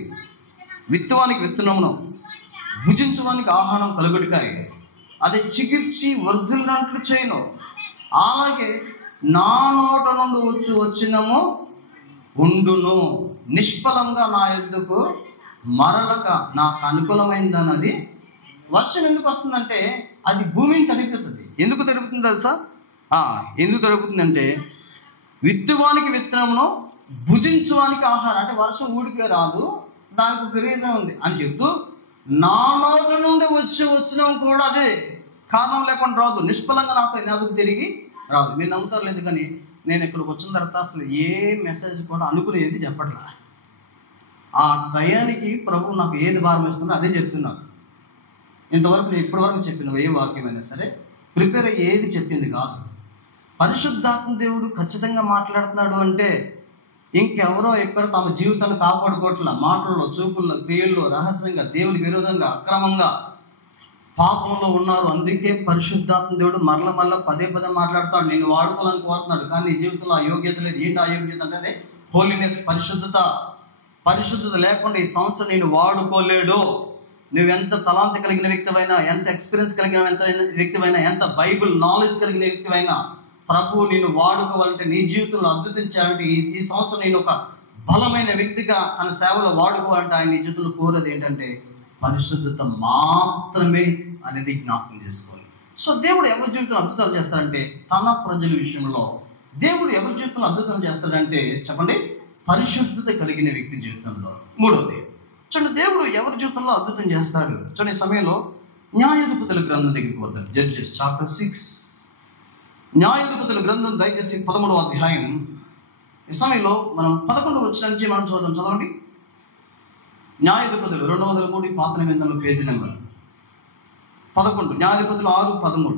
విత్తువానికి విత్తనమును భుజించువానికి ఆహారం కలుగుడికాయ అది చికిర్చి వర్ధిల్లినట్లు చేయను. అలాగే నా నోట నుండి వచ్చినము ఉండును. నిష్ఫలంగా నా యొద్దకు మరలక నాకు అనుకూలమైందన్నది. వర్షం ఎందుకు వస్తుందంటే అది భూమిని తడుపుతుంది. ఎందుకు తడుపుతుంది తెలుసా? ఎందుకు తడుపుతుందంటే విత్తువానికి విత్తనమును భుజించువానికి ఆహారం. అంటే వర్షం ఊడికే రాదు, దానికి ఒక రీజన్ ఉంది అని చెప్తూ, నా నోట నుండి వచ్చినాం కూడా అదే కారణం లేకుండా రాదు. నిష్ఫలంగా నాకు తిరిగి రాదు. మీరు నమ్ముతారు లేదు కానీ నేను ఇక్కడికి వచ్చిన తర్వాత అసలు ఏ మెసేజ్ కూడా అనుకునేది చెప్పట్లా. ఆ టయానికి ప్రభు నాకు ఏది భారం ఇస్తుందో అదే చెప్తున్నాను. ఇంతవరకు నేను ఇప్పటివరకు చెప్పిన ఏ వాక్యమైనా సరే ప్రిపేర్ అయ్యి ఏది చెప్పింది కాదు. పరిశుద్ధాత్మ దేవుడు ఖచ్చితంగా మాట్లాడుతున్నాడు అంటే ఇంకెవరో ఎక్కడ తమ జీవితాన్ని కాపాడుకోవట్ల, మాటల్లో, చూపుల్లో, క్రియల్లో, రహస్యంగా, దేవునికి విరోధంగా, అక్రమంగా, పాపంలో ఉన్నారు. అందుకే పరిశుద్ధాత్మ దేవుడు మరల పదే మాట్లాడుతాడు. నేను వాడుకోవాలని కోరుతున్నాడు, కానీ నీ జీవితంలో ఆ యోగ్యత లేదు. ఏంటి ఆ యోగ్యత అంటే హోలీనెస్, పరిశుద్ధత. పరిశుద్ధత లేకుండా ఈ సంవత్సరం నేను వాడుకోలేడు. నువ్వు ఎంత తలాంత కలిగిన వ్యక్తివైనా, ఎంత ఎక్స్పీరియన్స్ కలిగిన వ్యక్తివైనా, ఎంత బైబిల్ నాలెడ్జ్ కలిగిన వ్యక్తివైనా, ప్రభువు నిన్ను వాడుకోవాలంటే, నీ జీవితంలో అద్భుతం చేయాలంటే, ఈ సంవత్సరం నేను ఒక బలమైన వ్యక్తిగా తన సేవలో వాడుకోవాలంటే ఆయన నీ జీవితంలో కోరేది ఏంటంటే పరిశుద్ధత మాత్రమే అనేది జ్ఞాపకం చేసుకోవాలి. సో దేవుడు ఎవరి జీవితంలో అద్భుతాలు చేస్తాడంటే తన ప్రజల విషయంలో. దేవుడు ఎవరి జీవితంలో అద్భుతం చేస్తాడంటే చెప్పండి, పరిశుద్ధత కలిగిన వ్యక్తి జీవితంలో. మూడవది చూడండి, దేవుడు ఎవరి జీవితంలో అద్భుతం చేస్తాడు. చూడండి, సమయంలో న్యాయాధిపతుల గ్రంథం దగ్గరికి పోతారు. Judges chapter 6. న్యాయాధిపతుల గ్రంథం దయచేసి 13వ అధ్యాయం. ఈ సమయంలో మనం 11వ వచనం నుంచి మనం చదవండి. న్యాయాధిపతులు 203 పాత నిబంధనల పేజీ నెంబర్ 11. న్యాయాధిపతులు 6:13.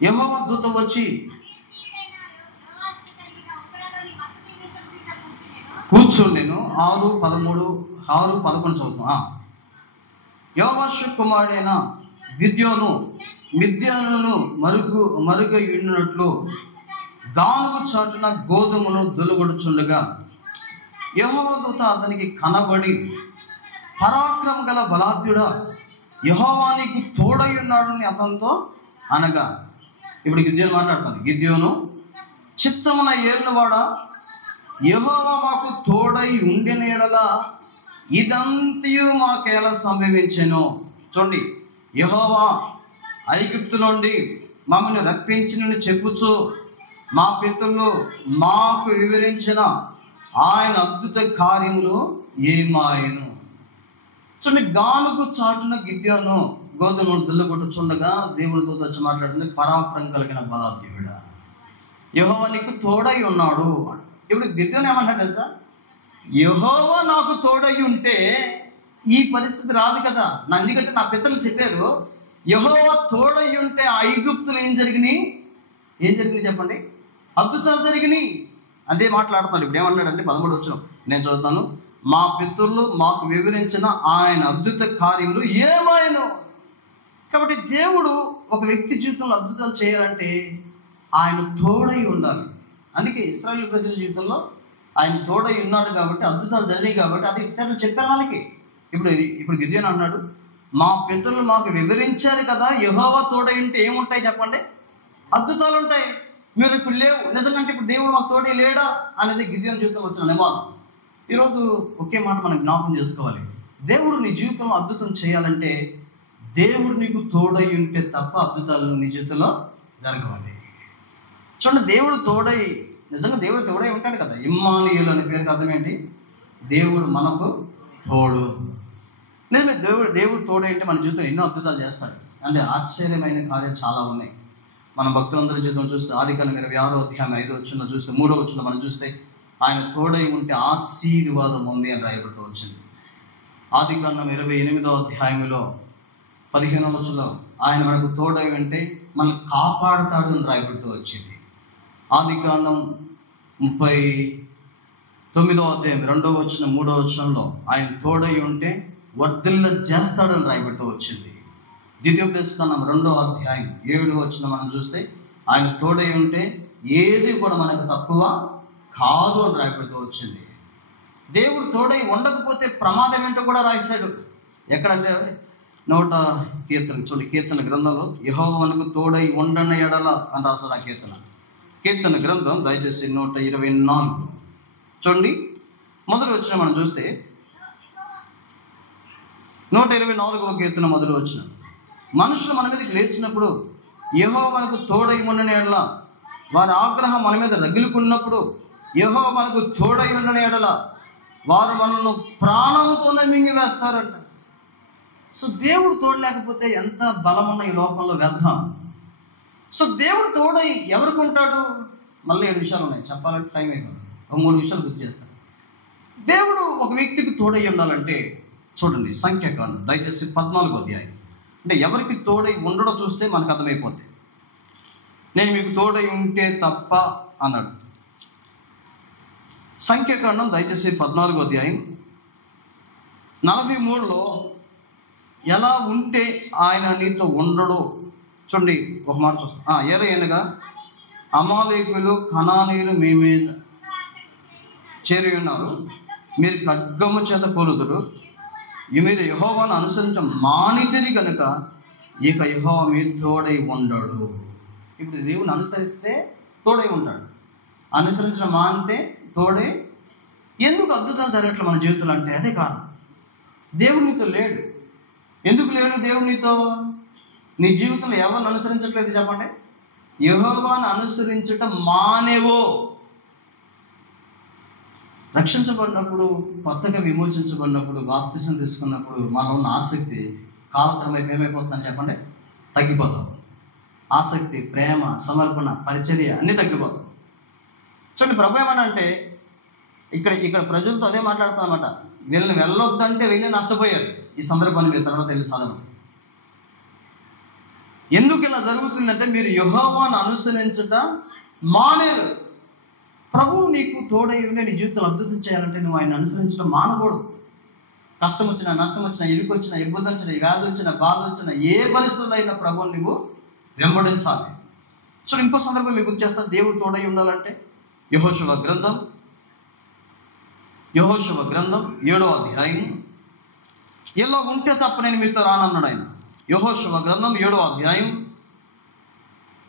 యెహోవా దూత వచ్చి కూర్చుండెను. 6:11 చదువుతాం. యోవాషు కుమారుడైన గిద్యోను మిద్యానును మరుగయున్నట్లు దానుగు చాటున గోధుమను దులుగొడుచుండగా యెహోవా దూత అతనికి కనబడి, పరాక్రమ గల బలాఢ్యుడా, యెహోవా నీకు తోడై ఉన్నాడని అతనితో అనగా, ఇప్పుడు గిద్యోను మాట్లాడతాను. గిద్యోను, చిత్తమున ఏలినవాడా, యెహోవా మాకు తోడై ఉండిన యెడల ఇదంతయు మాకెలా సంభవించెను. చూడండి, యెహోవా ఐగుప్తు నుండి మమ్మల్ని రప్పించినని చెప్పుచు మా పితరులు మాకు వివరించిన ఆయన అద్భుత కార్యములు ఏమాయను. చూడండి, గానుగు చాటున గిద్యోను గోధుమను దుల్లగొట్టుచుండగా దేవునితో వచ్చి మాట్లాడుతుంది, పరాక్రమం కలిగిన బలాఢ్యుడా, యెహోవా నీకు తోడై ఉన్నాడు. ఇప్పుడు గిద్యోను ఏమన్నాడు తెలుసా? యెహోవా నాకు తోడై ఉంటే ఈ పరిస్థితి రాదు కదా. ఎందుకంటే నా పితరులు చెప్పారు, యెహోవా తోడై ఉంటే ఐగుప్తులు ఏం జరిగినాయి చెప్పండి? అద్భుతాలు జరిగినాయి. అదే మాట్లాడుతున్నాడు. ఇప్పుడు ఏమన్నాడంటే 13 వచనం నేను చదువుతాను. మా పితరులు మాకు వివరించిన ఆయన అద్భుత కార్యములు ఏమాయను. కాబట్టి దేవుడు ఒక వ్యక్తి జీవితంలో అద్భుతాలు చేయాలంటే ఆయన తోడై ఉండాలి. అందుకే ఇశ్రాయేలు ప్రజల జీవితంలో ఆయన తోడై ఉన్నాడు కాబట్టి అద్భుతాలు జరిగాయి. కాబట్టి అది ఇతరులు చెప్పారు వాళ్ళకి. ఇప్పుడు గిద్యోను అన్నాడు, మా పితరులు మాకు వివరించారు కదా, యెహోవా తోడై ఉంటే ఏముంటాయి చెప్పండి? అద్భుతాలు ఉంటాయి. మీరు ఇప్పుడు లేవు, నిజంగా ఇప్పుడు దేవుడు మాకు తోడై లేడా అనేది గిద్యోను జీవితంలో వచ్చిన అనుమానం. ఈరోజు ఒకే మాట మనం జ్ఞాపకం చేసుకోవాలి. దేవుడు నీ జీవితంలో అద్భుతం చేయాలంటే దేవుడు నీకు తోడై ఉంటే తప్ప అద్భుతాలు నీ జీవితంలో జరగవాలి. చూడండి, దేవుడు తోడై, నిజంగా దేవుడు తోడై ఉంటాడు కదా. ఇమ్మానుయేలు అనే పేరుకి అర్థం ఏంటి? దేవుడు మనకు తోడు. నిజమే, దేవుడు తోడై అంటే మన జీవితంలో ఎన్నో అద్భుతాలు చేస్తాడు. అంటే ఆశ్చర్యమైన కార్యాలు చాలా ఉన్నాయి. మన భక్తులందరి జీవితం చూస్తే ఆదికాండం 26వ అధ్యాయం 5వ వచనం చూస్తే 3వ వచనం మనం చూస్తే ఆయన తోడై ఉంటే ఆశీర్వాదం ఉంది అని రాయబడుతూ వచ్చింది. ఆదికాండం 28వ అధ్యాయంలో 15వ వచనంలో ఆయన మనకు తోడై ఉంటే మనల్ని కాపాడుతాడు అని రాయబడుతూ వచ్చింది. ఆదికాండం 39వ అధ్యాయం 2వ వచనం 3వ వచనంలో ఆయన తోడై ఉంటే వర్ధిల్ల చేస్తాడని రాయబడుతూ వచ్చింది. ద్వితీయోపదేశకాండం 2వ అధ్యాయం 7వ వచనం మనం చూస్తే ఆయన తోడై ఉంటే ఏది కూడా మనకు తక్కువ కాదు అని రాయబడుతూ వచ్చింది. దేవుడు తోడై ఉండకపోతే ప్రమాదం ఏంటో కూడా రాశాడు. ఎక్కడంటే 100వ కీర్తన చూడండి, కీర్తన గ్రంథంలో యెహోవా మనకు తోడై ఉండన ఎడల అని రాశాడు. ఆ కీర్తన గ్రంథం దయచేసి 124 చూడండి, మొదలు వచ్చిన మనం చూస్తే 124వ కీర్తన మొదలు వచ్చిన, మనుషులు మన మీదకి లేచినప్పుడు యెహోవా మనకు తోడై ఉండని ఎడల, వారి ఆగ్రహం మన మీద రగిలుకున్నప్పుడు యెహోవా మనకు తోడై ఉండని ఎడల వారు మనల్ని ప్రాణంతోనే మింగివేస్తారంట. సో దేవుడు తోడు లేకపోతే ఎంత బలం ఉన్న ఈ లోకంలో వ్యర్థం. సో దేవుడు తోడై ఎవరికి ఉంటాడు? మళ్ళీ 7 విషయాలు ఉన్నాయి, చెప్పాలంటే టైం అయిపోయింది. ఒక 3 విషయాలు గుర్తు చేస్తాను. దేవుడు ఒక వ్యక్తికి తోడై ఉండాలంటే చూడండి, సంఖ్యాకాండం దయచేసి 14వ అధ్యాయం. అంటే ఎవరికి తోడై ఉండడో చూస్తే మనకు అర్థమైపోతుంది. నేను మీకు తోడై ఉంటే తప్ప అన్నాడు. సంఖ్యాకాండం దయచేసి 14వ అధ్యాయం 43లో ఎలా ఉంటే ఆయన నీతో ఉండడో చూడండి. ఒక మాట చూస్తాం. ఏలయనగా అమాలేకులు కనానీయులు మీ మీద చేరి ఉన్నారు, మీరు ఖడ్గము చేత కొలుదురు, మీరు యెహోవాను అనుసరించ మానితిరి కనుక ఇక యెహోవా మీరు తోడై ఉండడు. ఇప్పుడు దేవుని అనుసరిస్తే తోడై ఉంటాడు, అనుసరించిన మానితే తోడై. ఎందుకు అద్భుతాలు జరగట్లేదు మన జీవితంలో అంటే అదే కారణం. దేవుడు నీతో లేడు. ఎందుకు లేడు దేవుడు నీతో? నీ జీవితంలో ఎవరిని అనుసరించట్లేదు చెప్పండి? యెహోవాను అనుసరించట మానేవో. రక్షించబడినప్పుడు, కొత్తగా విమోచించబడినప్పుడు, బాప్తిసం తీసుకున్నప్పుడు మనలో ఉన్న ఆసక్తి కాలక్రమేపీ ఏమైపోతుందని చెప్పండి? తగ్గిపోతాం. ఆసక్తి, ప్రేమ, సమర్పణ, పరిచర్య అన్నీ తగ్గిపోతాం. చూడండి, ప్రభు ఏమన్నా అంటే ఇక్కడ ప్రజలతో అదే మాట్లాడుతానమాట. వీళ్ళని వెళ్ళొద్దంటే వెళ్ళి నష్టపోయారు. ఈ సందర్భాన్ని మీరు తర్వాత వెళ్ళి చదవండి. ఎందుకు ఇలా జరుగుతుందంటే మీరు యెహోవాను అనుసరించుట మానేరు. ప్రభువు నీకు తోడై ఉండే నీ జీవితంలో అద్భుతం చేయాలంటే నువ్వు ఆయన అనుసరించడం మానకూడదు. కష్టం వచ్చినా, నష్టం వచ్చినా, ఇరుకు వచ్చినా, ఇబ్బంది వచ్చినా, వ్యాధి వచ్చినా, బాధ వచ్చినా, ఏ పరిస్థితుల్లో అయినా ప్రభువుని నువ్వు వెంబడించాలి. సో ఇంకో సందర్భం మీకు గుర్తు చేస్తా. దేవుడు తోడై ఉండాలంటే యెహోషువ గ్రంథం 7వ అధ్యాయం. ఇలా ఉంటే తప్ప నేను మీతో రానన్నాడు ఆయన. యెహోషువ గ్రంథం 7వ అధ్యాయం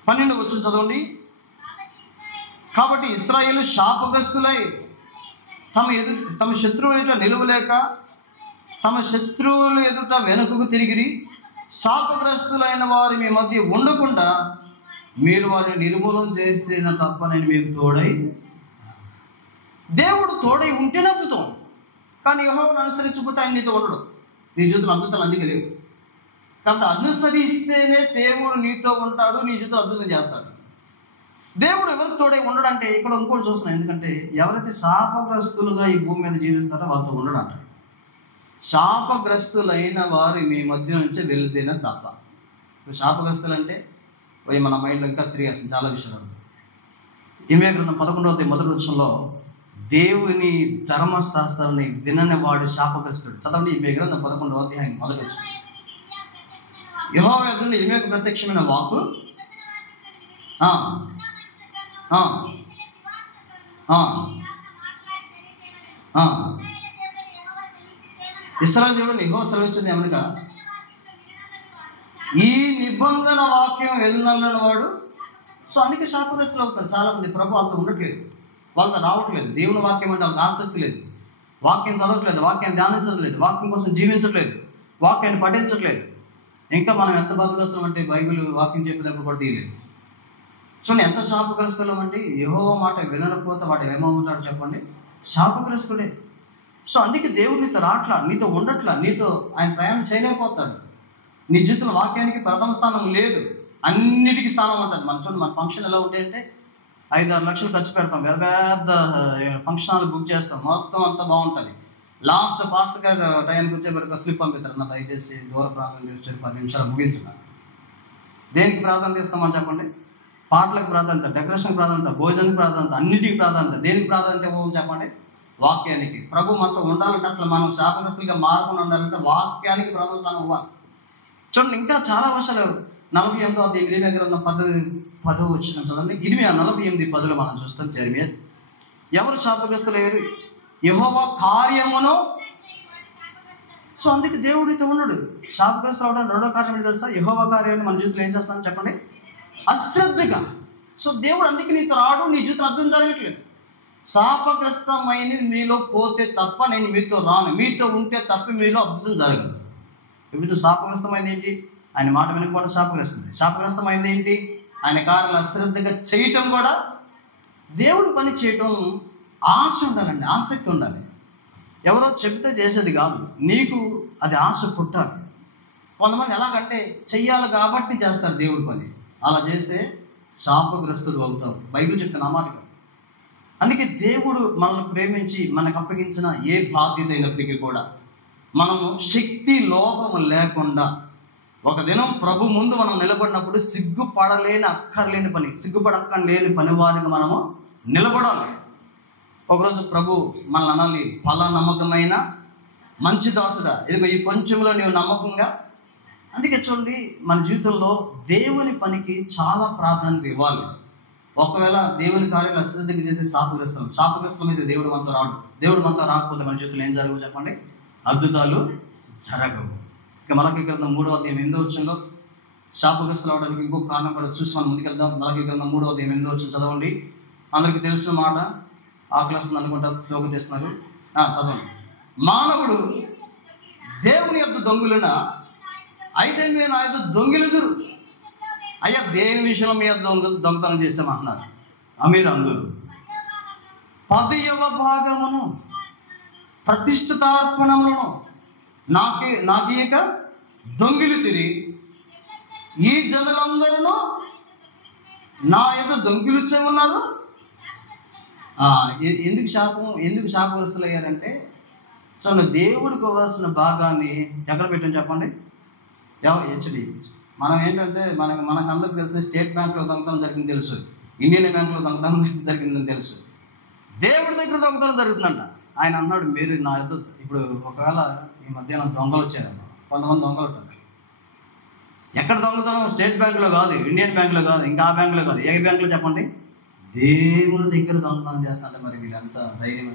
12 వచనం చదవండి. కాబట్టి ఇశ్రాయేలు శాపగ్రస్తులై తమ శత్రువుల ఎదుట నిలువలేక తమ శత్రువుల ఎదుట వెనుకకు తిరిగిరి. శాపగ్రస్తులైన వారు మీ మధ్య ఉండకుండా మీరు వారిని నిర్మూలన చేస్తే తప్ప నేను మీకు తోడై. దేవుడు తోడై ఉంటేనే అద్భుతం. కానీ యెహోవాను అనుసరించకపోతే ఆయన నీతో ఉండడు. నీ జీవితంలో అద్భుతాలు అందుకే లేవు. కాబట్టి అనుసరిస్తేనే దేవుడు నీతో ఉంటాడు, నీ జీవితంలో అద్భుతం చేస్తాడు. దేవుడు ఎవరికి తోడై ఉండడంటే ఇక్కడ ఇంకోటి చూస్తున్నాం. ఎందుకంటే ఎవరైతే శాపగ్రస్తులుగా ఈ భూమి మీద జీవిస్తారో వాళ్ళతో ఉండడు అంటాడు. శాపగ్రస్తులైన వారు మీ మధ్య నుంచే వెళ్తేనే తప్ప. శాపగ్రస్తులు అంటే మన మైండ్లో ఇంకా తిరిగేస్తుంది చాలా విషయాలు. ఇర్మీయా గ్రంథం 11వ అధ్యాయం 1వ వచనంలో దేవుని ధర్మశాస్త్రాన్ని వినని వాడు శాపగ్రస్తుడు. చదవండి. ఇర్మీయా గ్రంథం 11వ అధ్యాయం 1వ వచనం. యెహోవా యొద్ద నుండి ఇర్మీయాకు ప్రత్యక్షమైన వాక్కు ఇశ్రాయేలు దేవుడు యెహోవా సెలవిచ్చింది ఏమనగా ఈ నిబంధన వాక్యం వెళ్ళనల్లని వాడు. సో అందుకే శాపగ్రస్తులు అవుతారు చాలా మంది. ప్రభు వాళ్ళతో ఉండట్లేదు, వాళ్ళతో రావట్లేదు. దేవుని వాక్యం అంటే వాళ్ళకి ఆసక్తి లేదు, వాక్యం చదవట్లేదు, వాక్యాన్ని ధ్యానించట్లేదు, వాక్యం కోసం జీవించట్లేదు, వాక్యాన్ని పఠించట్లేదు. ఇంకా మనం ఎంత బాధగ్రస్తులం అంటే బైబిల్ వాక్యం చెప్పేటప్పుడు కూడా తీయలేదు. చూడండి ఎంత శాపగ్రస్తులం అంటే యెహోవా మాట వినకపోతే వాడు ఏమవుతాడు చెప్పండి? శాపగ్రస్తుడే. సో అందుకే దేవుడు నీతో రాట్లా, నీతో ఉండట్లా, నీతో ఆయన ప్రయాణం చేయలేకపోతాడు. నీ జీవితంలో వాక్యానికి ప్రథమ స్థానం లేదు, అన్నిటికీ స్థానం ఉంటుంది. మన చూడండి మన ఫంక్షన్ ఎలా ఉంటాయంటే 5-6 లక్షలు ఖర్చు పెడతాం, పెద్ద పెద్ద ఫంక్షన్ హాల్ బుక్ చేస్తాం, మొత్తం అంతా బాగుంటుంది. లాస్ట్ పాస్ గారు టైంకి వచ్చేప్పటికి స్లిప్ పంపిస్తారు, నా దయచేసి దూర ప్రాంతం చూసి 10 నిమిషాలు ముగించున్నాను. దేనికి ప్రాధాన్యత ఇస్తామని చెప్పండి? పాటలకు ప్రాధాన్యత, డెకరేషన్కి ప్రాధాన్యత, భోజనానికి ప్రాధాన్యత, అన్నిటికీ ప్రాధాన్యత. దేనికి ప్రాధాన్యత ఇవ్వమని చెప్పండి? వాక్యానికి. ప్రభు మనతో ఉండాలంటే, అసలు మనం శాపగ్రస్తులుగా మారకుండా ఉండాలంటే వాక్యానికి ప్రథమ స్థానం ఇవ్వాలి. చూడండి ఇంకా చాలా విషయాలు. 48వ అధ్యాయం ఇర్మీయా గ్రంథం 10వ వచనం చదవండి. 48:10 మనం చూస్తాం. జెరెమియా ఎవరు శాపగ్రస్తులు అయ్యారు? యెహోవా కార్యమును. సో అందుకే దేవుడితో ఉన్నాడు. శాపగ్రస్తులు అవడం రెండో కార్యం ఏంటి తెలుసా? యెహోవా కార్యాన్ని మన జీవితంలో ఏం చేస్తానని చెప్పండి? అశ్రద్ధగా. సో దేవుడు అందుకే నీతో రాడు, నీ జీవితం అర్థం జరగట్లేదు. శాపగ్రస్తమైనది మీలో పోతే తప్ప నేను మీతో రాను, మీతో ఉంటే తప్ప మీలో అద్భుతం జరగదు. ఇప్పుడు శాపగ్రస్తమైంది ఏంటి? ఆయన మాట వినకపోవడం శాపగ్రస్తమైంది. శాపగ్రస్తమైంది ఏంటి? ఆయన కార్యాలు అశ్రద్ధగా చేయటం కూడా. దేవుడి పని చేయటం ఆశ ఉండాలండి, ఆసక్తి ఉండాలి. ఎవరో చెప్తే చేసేది కాదు, నీకు అది ఆశ పుట్టాలి. కొంతమంది ఎలాగంటే చెయ్యాలి కాబట్టి చేస్తారు దేవుడి పని. అలా చేస్తే శాపగ్రస్తులు అవుతావు. బైబిల్ చెప్తున్న మాట కాదు. అందుకే దేవుడు మనల్ని ప్రేమించి మనకు అప్పగించిన ఏ బాధ్యత అయినప్పటికీ కూడా మనము శక్తి లోపము లేకుండా ఒక దినం ప్రభు ముందు మనం నిలబడినప్పుడు అక్కర్లేని పని వారికి మనము నిలబడాలి. ఒకరోజు ప్రభు మనల్ని అనాలి, ఫల నమ్మకమైన మంచి దాసుడా, ఇదిగో ఈ కొంచెంలో నీవు నమ్మకంగా. అందుకే చూడండి మన జీవితంలో దేవుని పనికి చాలా ప్రాధాన్యత ఇవ్వాలి. ఒకవేళ దేవుని కార్యాలు అశ్రద్ధగా చేస్తే శాపగ్రస్తం అయితే దేవుడు మనతో రాడు. దేవుడు మనతో రాకపోతే మన జీవితంలో ఏం జరగవు చెప్పండి? అద్భుతాలు జరగవు. ఇక మలాకీ గ్రంథం 3వ అధ్యాయం 8వ వచనంలో శాపగ్రస్తులు అవడానికి ఇంకొక కారణం కూడా చూసి మనం ముందుకెళ్దాం. మలాకీ గ్రంథం 3వ అధ్యాయం 8వ వచనం చదవండి. అందరికీ తెలిసిన మాట, ఆకలిస్తుంది అనుకుంటా, శ్లోకం చేస్తున్నారు, చదవండి. మానవుడు దేవుని యొక్క దొంగులున అయితే మీరు నా యొక్క దొంగిలుదురు. అయ్యా దేని విషయంలో మీ దొంగతనం చేసామంటున్నారు. మీరు అందరూ 10వ భాగమును ప్రతిష్ఠితార్పణములను నాకీక దొంగిలి తిరిగి ఈ జనులందరూ నా యొక్క దొంగిలుచే ఉన్నారు. ఎందుకు శాపగ్రస్తులు అయ్యారంటే, సో దేవుడికి ఇవ్వాల్సిన భాగాన్ని ఎక్కడ పెట్టాం చెప్పండి? హెచ్డి. మనం ఏంటంటే మనకు అందరికి తెలుసు, స్టేట్ బ్యాంక్లో దొంగతనం జరిగింది తెలుసు, ఇండియన్ బ్యాంక్లో దొంగతనం జరిగిందని తెలుసు, దేవుడి దగ్గర దొంగతనం జరుగుతుందంట. ఆయన అన్నాడు, మీరు నా ఇప్పుడు ఒకవేళ ఈ మధ్యాహ్నం దొంగలు వచ్చారన్న, కొంతమంది దొంగలు ఉంటారు. ఎక్కడ దొంగతనం? స్టేట్ బ్యాంకులో కాదు, ఇండియన్ బ్యాంకులో కాదు, ఇంకా ఆ బ్యాంకులో కాదు. ఏ బ్యాంకులో చెప్పండి? దేవుడి దగ్గర దొంగతనం చేస్తారంటే మరి వీళ్ళంతా ధైర్యం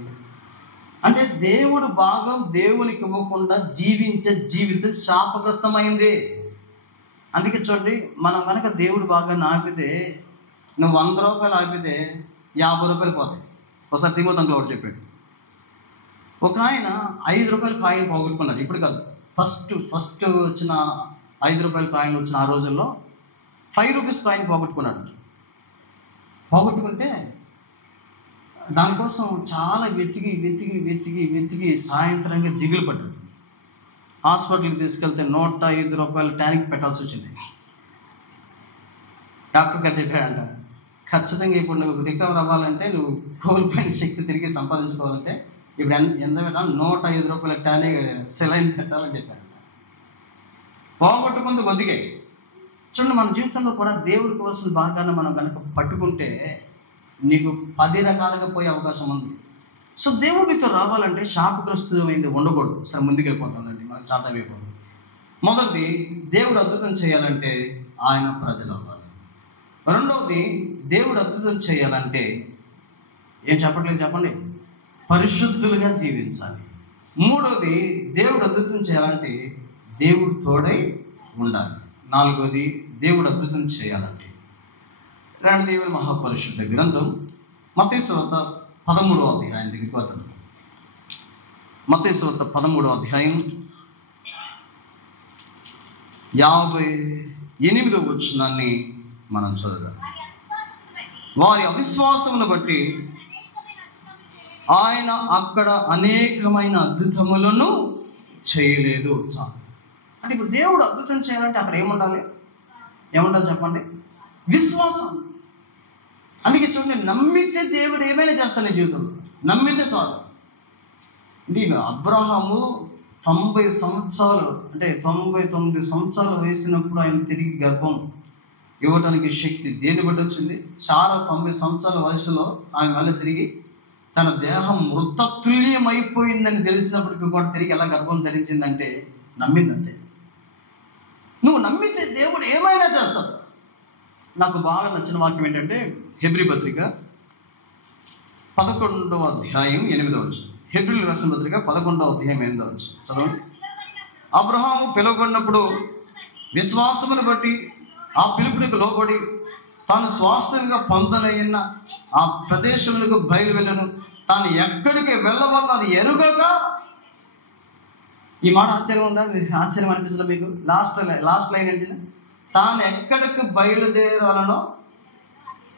అంటే దేవుడు భాగం దేవునికి ఇవ్వకుండా జీవించే జీవితం శాపగ్రస్తమైంది. అందుకే చూడండి, మనం కనుక దేవుడు భాగాన్ని ఆపితే, నువ్వు 100 రూపాయలు ఆపితే 50 రూపాయలు పోతాయి. ఒకసారి తిమోతిలో ఒకటి చెప్పాడు. ఒక ఆయన 5 రూపాయల కాయిన్ పోగొట్టుకున్నాడు. ఇప్పుడు కాదు, ఫస్ట్ వచ్చిన 5 రూపాయల కాయిన్ వచ్చిన ఆ రోజుల్లో 5 రూపీస్ కాయిన్ పోగొట్టుకుంటే దానికోసం చాలా వెతికి సాయంత్రంగా దిగులు పడ్డాడు. హాస్పిటల్కి తీసుకెళ్తే 105 రూపాయలు టానిక్ పెట్టాల్సి వచ్చింది. డాక్టర్ గారు చెప్పాడంట, ఖచ్చితంగా ఇప్పుడు నువ్వు రికవర్ అవ్వాలంటే, నువ్వు కోల్పోయిన శక్తి తిరిగి సంపాదించుకోవాలంటే ఇప్పుడు ఎంత పెట్టాలి? 105 రూపాయల టానిక్ సెలైన్ పెట్టాలని చెప్పాడంట. పోగొట్టుకుంటూ బతికాయి. చూడండి, మన జీవితంలో కూడా దేవుడికి వస్తున్న భాగాన్ని మనం కనుక పట్టుకుంటే నీకు 10 రకాలుగా పోయే అవకాశం ఉంది. సో దేవుడు నీతో రావాలంటే శాపగ్రస్తమైంది ఉండకూడదు. సరే, ముందుకు వెళ్ళిపోతుందండి, మనకు చాలా టైం అయిపోతుంది. మొదటిది, దేవుడు అద్భుతం చేయాలంటే ఆయన ప్రజలు అవ్వాలి. రెండవది, దేవుడు అద్భుతం చేయాలంటే ఏం చెప్పండి? పరిశుద్ధులుగా జీవించాలి. మూడవది, దేవుడు అద్భుతం చేయాలంటే దేవుడు తోడై ఉండాలి. నాలుగవది, దేవుడు అద్భుతం చేయాలంటే రెండు దేవుని మహాపరిశుద్ధ గ్రంథం మత్తయి సువార్త 13వ అధ్యాయం దగ్గరికి వద్దాం. మత్తయి సువార్త 13వ అధ్యాయం 58వ వచనాన్ని మనం చదువుదాం. వారి అవిశ్వాసమును బట్టి ఆయన అక్కడ అనేకమైన అద్భుతములను చేయలేదు. అంటే ఇప్పుడు దేవుడు అద్భుతం చేయాలంటే అక్కడ ఏముండాలి చెప్పండి? విశ్వాసం. అందుకే చూడండి, నమ్మితే దేవుడు ఏమైనా చేస్తాను నీ జీవితంలో, నమ్మితే చాలు. నేను అబ్రహాము 90 సంవత్సరాలు, అంటే 99 సంవత్సరాలు వయసున్నప్పుడు ఆయన తిరిగి గర్భం ఇవ్వటానికి శక్తి దేన్ని బట్టి వచ్చింది? సారా 90 సంవత్సరాల వయసులో ఆమె మళ్ళీ తిరిగి తన దేహం మృతతుల్యం అయిపోయిందని తెలిసినప్పటికీ కూడా తిరిగి ఎలా గర్భం ధరించిందంటే నమ్మిందంతే. నువ్వు నమ్మితే దేవుడు ఏమైనా చేస్తాడు. నాకు బాగా నచ్చిన వాక్యం ఏంటంటే హెబ్రీ పత్రిక 11వ అధ్యాయం 8వ వచనం. హెబ్రీయులకు రాసిన పత్రిక 11వ అధ్యాయం 8వ వచనం చదవండి. అబ్రహాము పిలువబడినప్పుడు విశ్వాసమును బట్టి ఆ పిలుపునికి లోబడి తాను స్వాస్థ్యంగా పొందనయ్యున్న ఆ ప్రదేశములకు బయలు వెళ్ళను. తాను ఎక్కడికి వెళ్ళవల్ల అది ఎరుగక. ఈ మాట ఆశ్చర్యం ఉందా? ఆశ్చర్యం అనిపించదా మీకు? లాస్ట్ లైన్ ఏంటి? తాను ఎక్కడికి బయలుదేరాలనో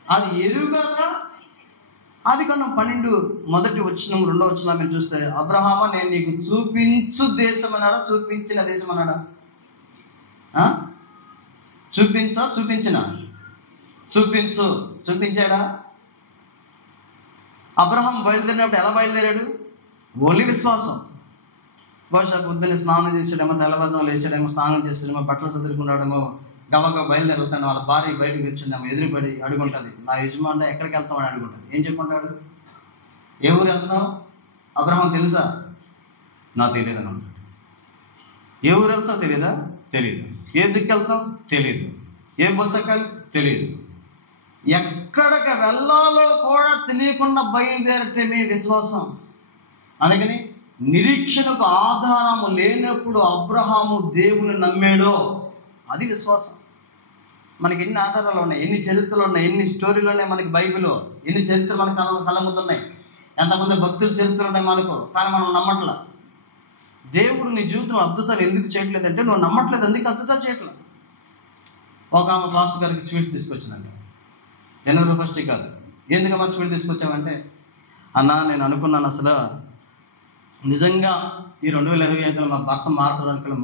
అది ఎరుగక. ఆదికాండం 12 మొదటి వచనం 2వ వచనం మీరు చూస్తే, అబ్రహామా నేను నీకు చూపించు దేశం అన్నాడా, చూపించిన దేశం అన్నాడా? చూపించాడా? అబ్రహాం బయలుదేరినప్పుడు ఎలా బయలుదేరాడు? ఓన్లీ విశ్వాసం. బహుశా పొద్దున్నే స్నానం చేసాడేమో, తెల్లవారుజామున లేచాడేమో, స్నానం చేసాడేమో, బట్టలు చదువుకున్నాడేమో, గబగబా బయలుదేరుతాడు. వాళ్ళ భార్య బయటకు వచ్చిందేమో, ఎదురుపడి అడుగుంటుంది, నా యజమాని ఎక్కడికి వెళ్తామని అడుగుంటుంది. ఏం చెప్పుకుంటాడు? ఏ ఊరు వెళ్తున్నావు? అబ్రహాం తెలుసా? నాకు తెలియదు అని అంటాడు. ఏ ఊరు వెళ్తావు తెలియదా? తెలియదు. ఏ దిక్కు వెళ్తాం? తెలియదు. ఏ బస్సు ఎక్కాలి? తెలియదు. ఎక్కడికి వెళ్ళాలో కూడా తెలియకుండా బయలుదేరటమే విశ్వాసం. అందుకని నిరీక్షణకు ఆధారము లేనప్పుడు అబ్రహాము దేవుని నమ్మాడో అది విశ్వాసం. మనకి ఎన్ని ఆధారాలు ఉన్నాయి, ఎన్ని చరిత్రలు ఉన్నాయి, ఎన్ని స్టోరీలు ఉన్నాయి మనకి బైబిల్లో, ఎన్ని చరిత్రలు మనకు కళ్ళ ముందు ఉన్నాయి, ఎంతమంది భక్తుల చరిత్రలు ఉన్నాయి మనకు. కానీ మనం నమ్మట్లా. దేవుడు నీ జీవితంలో అద్భుతాలు ఎందుకు చేయట్లేదంటే నువ్వు నమ్మట్లేదు, అందుకే అద్భుతాలు చేయట్లేదు. ఒక ఆమె పాస్టర్ గారికి స్వీట్స్ తీసుకొచ్చిందంట. జనవరి 1 కాదు. ఎందుకమ్మా స్వీట్ తీసుకొచ్చామంటే, అన్నా నేను అనుకున్నాను అసలు నిజంగా ఈ 2025లో మా భర్త మారడానికి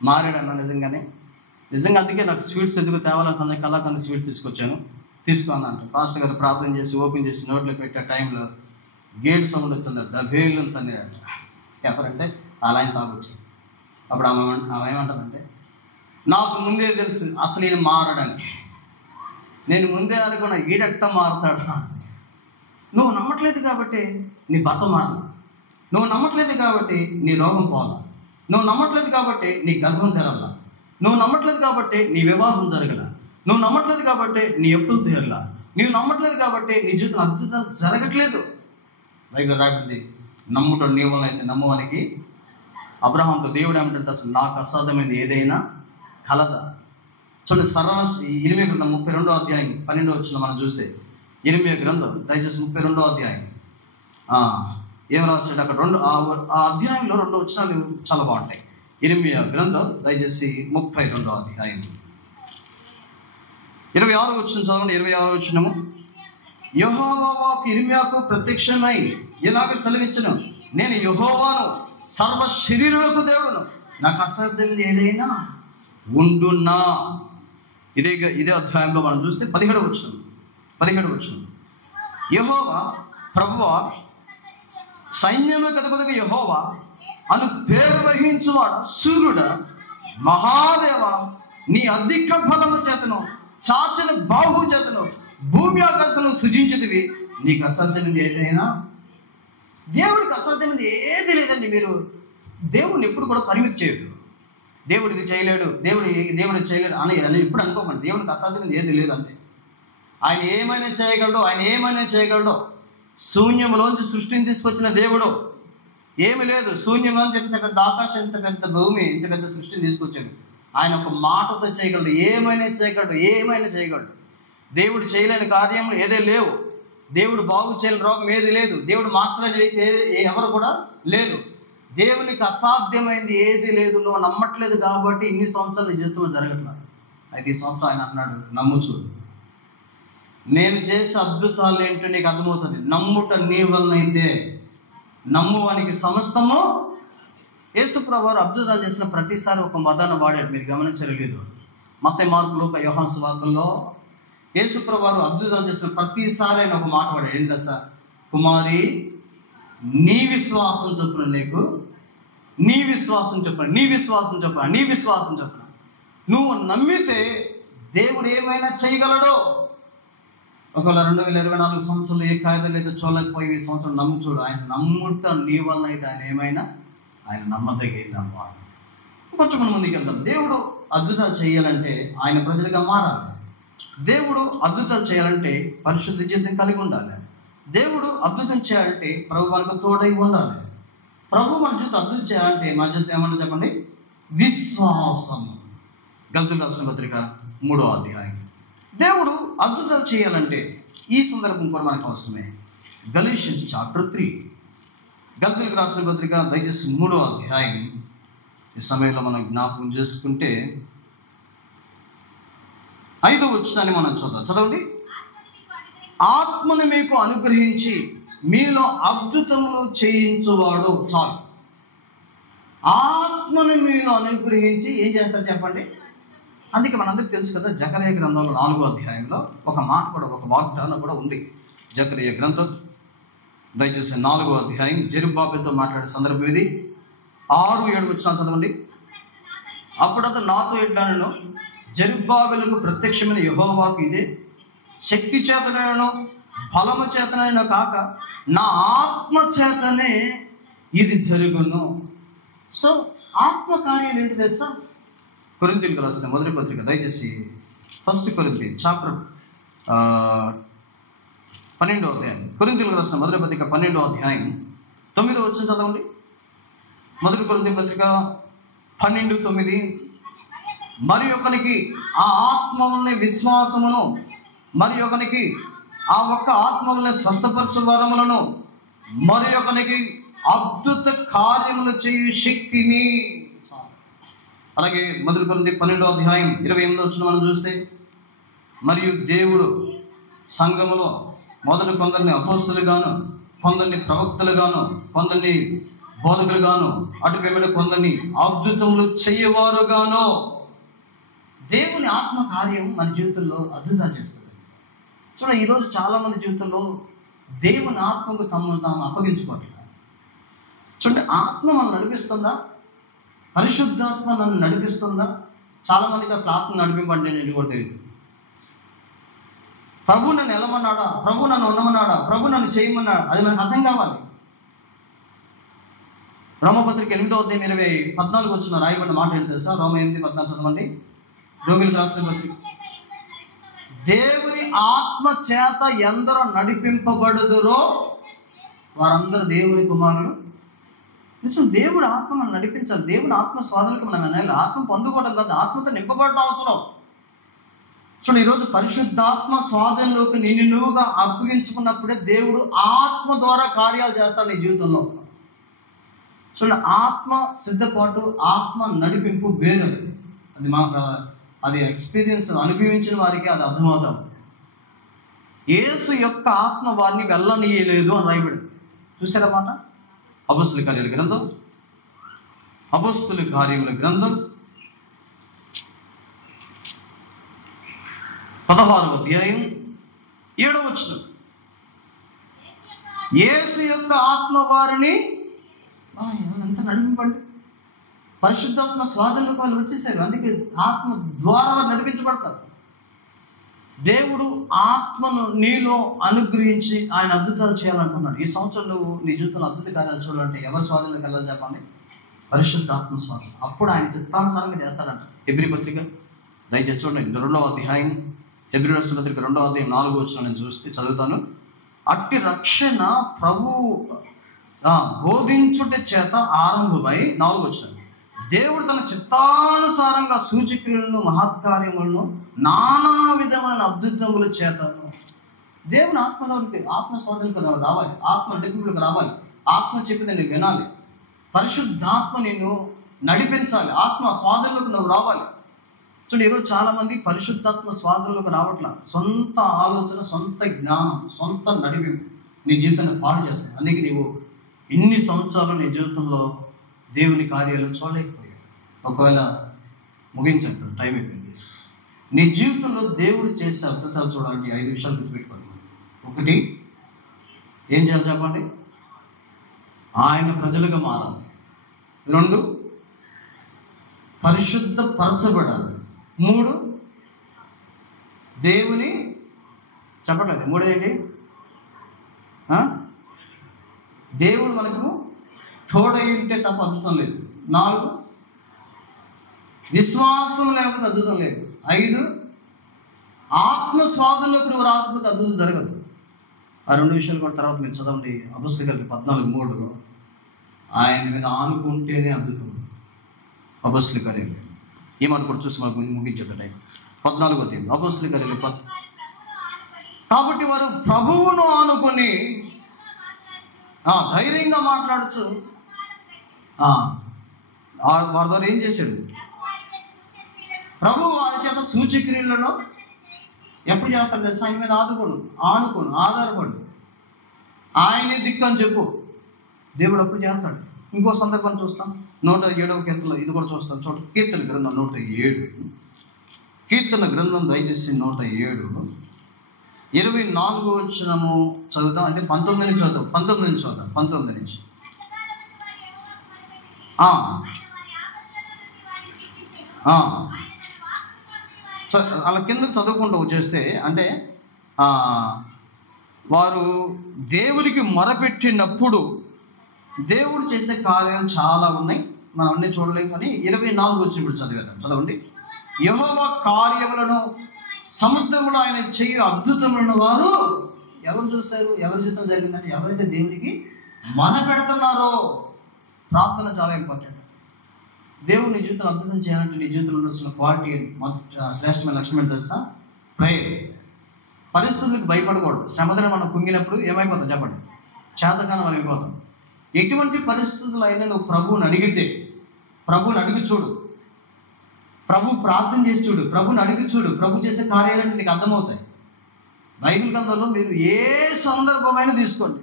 మారాడన్నా నిజంగా అందుకే నాకు స్వీట్స్ ఎందుకు తేవాలనుకున్న కళాకంద స్వీట్స్ తీసుకొచ్చాను. తీసుకున్నాను. పాస్టర్ గారు ప్రార్థన చేసి ఓపెన్ చేసి నోట్లో పెట్టే టైంలో గేట్ సౌండ్ వచ్చింది, డబ్బేళ్ళు తన్నారట. ఎవరంటే అలా ఆయన తాగొచ్చు. అప్పుడు ఆమె ఏమంటుందంటే, నాకు ముందే తెలుసు అసలు ఈయన మారడని. నేను ముందే అనుకున్నా ఈడెట్ట మారుతాడు. నువ్వు నమ్మట్లేదు కాబట్టి నీ భర్త మారలా, నువ్వు నమ్మట్లేదు కాబట్టి నీ రోగం పోలా, నువ్వు నమ్మట్లేదు కాబట్టి నీ గర్భం తెరలా, నువ్వు నమ్మట్లేదు కాబట్టి నీ వివాహం జరగల, నువ్వు నమ్మట్లేదు కాబట్టి నీ ఎప్పులు తీరలా, నువ్వు నమ్మట్లేదు కాబట్టి నీ జీవితం అద్భుతాలు జరగట్లేదు. బైబిల్ రాకుంది, నమ్ముట నీ వల్ల అయితే నమ్మవానికి. అబ్రహాంతో దేవుడు ఏమంటే, అసలు నాకు అసాధ్యమైంది ఏదైనా కలదా. చూడండి, ఇర్మియా గ్రంథం 32వ అధ్యాయం 12వ వచనం మనం చూస్తే, ఇర్మియా గ్రంథం దయచేసి 32వ అధ్యాయం ఏం రాశాడు అక్కడ, ఆ అధ్యాయంలో 2 వచనాలు చాలా బాగుంటాయి. ఇర్మియా గ్రంథం దయచేసి 32వ అధ్యాయం 26వ వచనం చదవండి. 26వ వచనము, యెహోవా వాక్కు ఇర్మియాకు ప్రత్యక్షమై ఇలాగ సెలవిచ్చును, నేను యెహోవాను, సర్వ శరీరులకు దేవుడును, నాకు అసాధ్యం ఏదైనా ఉండున్నా. ఇదే అధ్యాయంలో మనం చూస్తే 17వ వచనం, యెహోవా ప్రభువా, సైన్యములకు అధిపతిగా యెహోవా అను పేరు వహించువాడ, సూర్యుడ, మహాదేవ, నీ అధిక బలము చేతను, చాచిన బాహు చేతను భూమి ఆకాశము సృజించుదివి, నీకు అసాధ్యమైనది ఏదైనా. దేవుడికి అసాధ్యమైనది ఏది లేదండి. మీరు దేవుడిని ఎప్పుడు కూడా పరిమితి చేయదు. దేవుడికి చేయలేడు, దేవుడు చేయలేడు అని ఎప్పుడు అనుకోకండి. దేవుడికి అసాధ్యమైనది ఏది లేదు అంతే. ఆయన ఏమైనా చేయగలడో. శూన్యంలోంచి సృష్టిని తీసుకొచ్చిన దేవుడు. ఏమి లేదు, శూన్యంలోంచి ఎంత పెద్ద ఆకాశం, ఎంత పెద్ద భూమి, ఎంత పెద్ద సృష్టిని తీసుకొచ్చాడు. ఆయన ఒక మాటతో చేయగలడు, ఏమైనా చేయగలడు. దేవుడు చేయలేని కార్యములు ఏదే లేవు. దేవుడు బాగు చేయలేని రోగం ఏది లేదు. దేవుడు మార్చలేని వ్యక్తి ఎవరు కూడా లేదు. దేవునికి అసాధ్యమైంది ఏది లేదు. నువ్వు నమ్మట్లేదు కాబట్టి ఇన్ని సంవత్సరాలు జీవితంలో జరగట్లేదు. అయితే ఈ సంవత్సరం ఆయన అంటున్నాడు, నమ్ముచు, నేను చేసే అద్భుతాలు ఏంటో నీకు అర్థమవుతుంది. నమ్ముట నీ వలనైతే, నమ్మువానికి సమస్తము. యేసుప్రభువు వారు అద్భుతాలు చేసిన ప్రతిసారి ఒక పదాన్ని వాడాడు, మీరు గమనించలేదు. మత్తయి, మార్కు, లూకా, యోహాను సువార్తల్లో యేసుప్రభువు వారు అద్భుతాలు చేసిన ప్రతిసారి ఆయన ఒక మాట వాడాడు. ఏంటి తెలుసా? కుమారి, నీ విశ్వాసం చొప్పున నీకు, నీ విశ్వాసం చొప్పున నువ్వు నమ్మితే దేవుడు ఏమైనా చేయగలడో. ఒకవేళ 2024 సంవత్సరంలో ఏ కాయిదాలు అయితే చూడలేకపోయి ఈ సంవత్సరం నమ్ము చూడు. ఆయన నమ్ముట నీ వలన అయితే ఆయన నమ్మదగినమాట. కొంచెం మనం ముందుకు వెళ్దాం. దేవుడు అద్భుతాలు చేయాలంటే ఆయన ప్రజలుగా మారాలి. దేవుడు అద్భుతాలు చేయాలంటే పరిశుద్ధ జీవితం కలిగి ఉండాలి. దేవుడు అద్భుతం చేయాలంటే ప్రభు మనకు తోడై ఉండాలి. ప్రభు మన జీవితం అద్భుతం చేయాలంటే మన జీవితం ఏమన్నా చెప్పండి, విశ్వాసం. గల్తీయులకు రాసిన పత్రిక 3వ అధ్యాయం. దేవుడు అద్భుతాలు చేయాలంటే ఈ సందర్భం కూడా మనకు అవసరమే. గలీషియన్స్ చాప్టర్ 3, గల్తీయులకు రాసిన పత్రిక దయచేసి 3వ అధ్యాయం. ఈ సమయంలో మనం జ్ఞాపకం చేసుకుంటే 5వ వచనాన్ని మనం చదవండి. ఆత్మను మీకు అనుగ్రహించి మీలో అద్భుతములు చేయించువాడు. చాలు, ఆత్మను మీలో అనుగ్రహించి ఏం చేస్తారు చెప్పండి. అందుకే మనందరికీ తెలుసు కదా, జకర్యా గ్రంథంలో 4వ అధ్యాయంలో ఒక మాట కూడా, ఒక వాగ్దానం కూడా ఉంది. జకర్యా గ్రంథం దయచేసి 4వ అధ్యాయం జెరుబ్బాబెలుతో మాట్లాడే సందర్భం ఇది. 6-7 వచనాలు చదవండి. అప్పుడు అతను నాతో ఇట్లనెను, జెరుబ్బాబెలుకు ప్రత్యక్షమైన యెహోవాకు ఇదే, శక్తి చేతనైనను బలము చేతనైనా కాక నా ఆత్మ చేతనే ఇది జరుగును. సో ఆత్మ కార్యాలు ఏంటి తెలుసా? కొరింథీయులకు రాసిన మొదటి పత్రిక దయచేసి 1 కొరింథీ చాప్టర్ 12వ అధ్యాయం. కొరింథీయులకు రాసిన మొదటి పత్రిక 12వ అధ్యాయం 9వ వచనం చదవండి. మొదటి కొరింథీ పత్రిక 12:9, మరి ఒకనికి ఆ ఆత్మ వలన విశ్వాసమును, మరి ఒకనికి ఆ ఒక్క ఆత్మ వలన స్వస్థపరచు వరములను, మరి ఒకనికి అద్భుత కార్యములు చేయు శక్తిని. అలాగే మొదటి కొరింథీ 12వ అధ్యాయం 28వ వచనం మనం చూస్తే, మరియు దేవుడు సంఘములో మొదట కొందరిని అపోస్తలుగాను, కొందరిని ప్రవక్తలుగాను, కొందరిని బోధకులుగాను, అటు పిమ్మట కొందరిని అద్భుతములు చేయవారుగాను. దేవుని ఆత్మ కార్యం మన జీవితంలో అద్భుతాలు చేస్తుంది. చూడండి, ఈరోజు చాలామంది జీవితంలో దేవుని ఆత్మకు తమను తాము అప్పగించుకోవట్లేదు. చూడండి, ఆత్మ మనం నడిపిస్తుందా? పరిశుద్ధాత్మ నన్ను నడిపిస్తుందా? చాలామందికి అసలు ఆత్మ నడిపింపండి నేను కూడా తెలియదు. ప్రభు నన్ను వెళ్ళమన్నాడా, ప్రభు నన్ను ఉండమన్నాడా, ప్రభు నన్ను చేయమన్నాడా, అది మనకు అర్థం కావాలి. రోమపత్రిక 8:14 వచ్చిన రాయబడిన మాట ఏంటి తెలుసా? రోమ 8:14 చదవండి. రోగులకు రాసిన పత్రిక. దేవుని ఆత్మ చేత ఎందరో నడిపింపబడుదురో వారందరూ దేవుని కుమారులు. నిజం, దేవుడు ఆత్మ మనం నడిపించాలి. దేవుడు ఆత్మ స్వాధీనకు మనం వినాలి. ఆత్మ పొందుకోవడం కాదు, ఆత్మతో నింపబడటం అవసరం. చూడండి, ఈరోజు పరిశుద్ధాత్మ స్వాధీనంలోకి నిన్ను నువ్వుగా అప్పగించుకున్నప్పుడే దేవుడు ఆత్మ ద్వారా కార్యాలు చేస్తాడు నీ జీవితంలో. చూడండి, ఆత్మ సిద్ధపాటు, ఆత్మ నడిపింపు వేరు. అది మాకు అది ఎక్స్పీరియన్స్ అనుభవించిన వారికి అది అర్థమవుతాం. యేసు యొక్క ఆత్మ వారిని వెళ్ళనీయలేదు అని రాయబడింది. చూసారా మాట? అపొస్తలుల కార్యాల గ్రంథం, అపొస్తలుల కార్యముల గ్రంథం 16వ అధ్యాయం 7వ వచనం. యేసు యొక్క ఆత్మ వారిని ఎంత నడిపింపండి. పరిశుద్ధాత్మ స్వాధీనంలోకి వాళ్ళు వచ్చేసారు. అందుకే ఆత్మ ద్వారా వారు నడిపించబడతారు. దేవుడు ఆత్మను నీలో అనుగ్రహించి ఆయన అద్భుతాలు చేయాలనుకున్నాడు. ఈ సంవత్సరం నువ్వు నీ జీవితంలో అద్భుత కార్యాలు చూడాలంటే ఎవరి స్వాధీనంలోకి వెళ్ళాలి చెప్పండి? పరిశుద్ధాత్మ స్వాధీనం. అప్పుడు ఆయన చిత్తానుసారంగా చేస్తాడంట. హెబ్రీ పత్రిక దయచేసి చూడండి, 2వ అధ్యాయం. హెబ్రీ రాసిన పత్రిక 2వ అధ్యాయం 4వ వచనం నేను చదువుతాను. అట్టి రక్షణ ప్రభు బోధించుట చేత ఆరంభమై 4వ వచనం. దేవుడు తన చిత్తానుసారంగా సూచక్రియలను, మహత్కార్యములను, నానా విధమైన అద్భుతముల చేతను. దేవుని ఆత్మలోనికి, ఆత్మ స్వాధీనంలోకి రావాలి, ఆత్మ నడిపింపులకు రావాలి, ఆత్మ చెప్పింది నువ్వు వినాలి, పరిశుద్ధాత్మ నిన్ను నడిపించాలి, ఆత్మ స్వాధీనంలోకి నువ్వు రావాలి. చూడండి, ఈరోజు చాలామంది పరిశుద్ధాత్మ స్వాధీనంలోకి రావట్లా. సొంత ఆలోచన, సొంత జ్ఞానం, సొంత నడిపింపు నీ జీవితాన్ని పాడు చేస్తాయి. అందుకే నీవు ఇన్ని సంవత్సరాలు నీ జీవితంలో దేవుని కార్యాలు చూడలేకపోయావు. ఒకవేళ ముగించండి, టైం అయిపోయింది. నీ జీవితంలో దేవుడు చేసే అద్భుతాలు చూడాలంటే 5 విషయాలు గుర్తుపెట్టుకోండి. 1, ఏం చేయాలి చెప్పండి? ఆయన ప్రజలుగా మారాలి. 2, పరిశుద్ధపరచబడాలి. 3, దేవుని చెప్పట్లేదు. 3 ఏంటి? దేవుడు మనకు తోడై ఉంటే తప్ప అద్భుతం లేదు. 4, విశ్వాసం లేకపోతే అద్భుతం లేదు. 5, ఆత్మ స్వాధీనంలోకి నువ్వు రాకపోతే అద్భుతం జరగదు. ఆ 2 విషయాలు కూడా తర్వాత మీరు చదవండి. అపొస్తలుల కార్యాలు 14:3. ఆయన మీద ఆనుకుంటేనే అద్భుతం. అపొస్తలుల కార్యాలు ఈ మాట కూడా చూసి మనకు ముగించేట టైం. 14వ అధ్యాయం అపొస్తలుల కార్యాలు. కాబట్టి వారు ప్రభువును ఆనుకొని ధైర్యంగా మాట్లాడచ్చు. వారి ద్వారా ఏం చేశాడు? ప్రభు వారి చేత సూచక్రియలను ఎప్పుడు చేస్తాడు తెలుసా? ఆయన మీద ఆనుకోను, ఆధారపడు, ఆయనే దిక్కు అని చెప్పు. దేవుడు అప్పుడు చేస్తాడు. ఇంకో సందర్భాన్ని చూస్తాం. 107వ కీర్తనలో ఇది కూడా చూస్తాం. చూడ, కీర్తన గ్రంథం 107. కీర్తన గ్రంథం దయచేసి 107 24వ వచనము చదువుతాం. అంటే 19 నుంచి చదువుతాం. 19 నుంచి అలా కిందకు చదువుకుంటూ వచ్చేస్తే, అంటే వారు దేవుడికి మొరపెట్టినప్పుడు దేవుడు చేసే కార్యాలు చాలా ఉన్నాయి, మనం అన్నీ చూడలేము. కానీ 24 వచ్చినప్పుడు చదవండి. యెహోవా కార్యములను, సముద్రంలో ఆయన చెయ్యి అద్భుతములను వారు ఎవరు చూశారు? ఎవరి జీవితం జరిగిందంటే ఎవరైతే దేవునికి మొరపెడుతున్నారో. ప్రార్థన చాలా ఇంపార్టెంట్. దేవుడు నీ జీవితంలో అద్భుతం చేయాలంటే నీ జీవితంలో ఉండాల్సిన క్వాలిటీ, శ్రేష్టమైన లక్ష్యం ఏంటి తెలుసా? ప్రేయర్. పరిస్థితులకు భయపడకూడదు. శ్రమలను మనం కుంగినప్పుడు ఏమైపోతాం చెప్పండి? చేతగానం మనం అయిపోతాం. ఎటువంటి పరిస్థితులు అయినా నువ్వు ప్రభువుని అడిగితే, ప్రభువుని అడిగి చూడు, ప్రభు ప్రార్థన చేసి చూడు, ప్రభుని అడిగి చూడు, ప్రభు చేసే కార్యాలన్నీ నీకు అర్థమవుతాయి. బైబిల్ గ్రంథంలో మీరు ఏ సందర్భమైనా తీసుకోండి,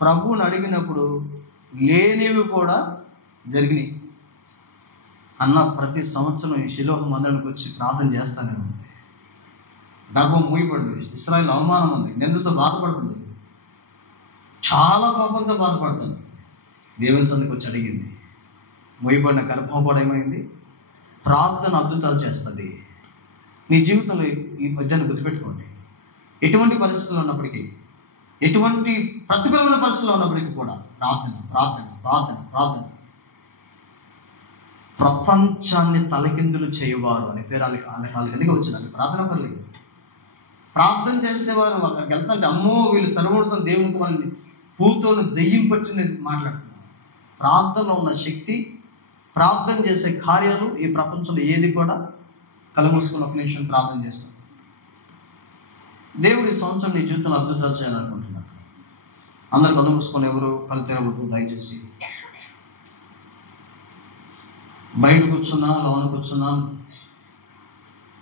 ప్రభువుని అడిగినప్పుడు లేనివి కూడా జరిగినాయి. అన్న ప్రతి సంవత్సరం ఈ శిలోహ మందిరానికి వచ్చి ప్రార్థన చేస్తానే ఉంది. గర్భం మూయబడింది. ఇశ్రాయేలు అవమానం ఉంది, నిందతో బాధపడుతుంది, చాలా కోపంతో బాధపడుతుంది. దేవుని సన్నిధికి వచ్చి అడిగింది. మూయబడిన గర్భం కూడా ఏమైంది? ప్రార్థన అద్భుతాలు చేస్తుంది. నీ జీవితంలో ఈ మధ్యాహ్నం గుర్తుపెట్టుకోండి, ఎటువంటి పరిస్థితుల్లో ఉన్నప్పటికీ, ఎటువంటి ప్రతికూలమైన పరిస్థితుల్లో ఉన్నప్పటికీ కూడా ప్రార్థన ప్రార్థన ప్రార్థన ప్రార్థన. ప్రపంచాన్ని తలకిందులు చేయవారు అనే పేరు వాళ్ళకి వచ్చింది. ప్రార్థన పర్లేదు. ప్రార్థన చేసేవారు అక్కడికి వెళ్తుంటే అమ్మో వీళ్ళు సర్వోడుతున్న దేవునికి వాళ్ళని పూతోను దెయ్యం పట్టిన మాట్లాడుతున్నారు. ప్రార్థనలో ఉన్న శక్తి, ప్రార్థన చేసే కార్యాలు ఈ ప్రపంచంలో ఏది కూడా కళ్ళు మూసుకుని ఒక నిమిషం ప్రార్థన చేస్తాం. దేవుడి సంవత్సరం నీ జీవితంలో అద్భుతాలు చేయాలనుకుంటున్నాడు. అందరు కళ్ళు మూసుకొని, ఎవరు కళ్ళు తెరవద్దు దయచేసి. బయట కూర్చున్నా లోన కూర్చున్నా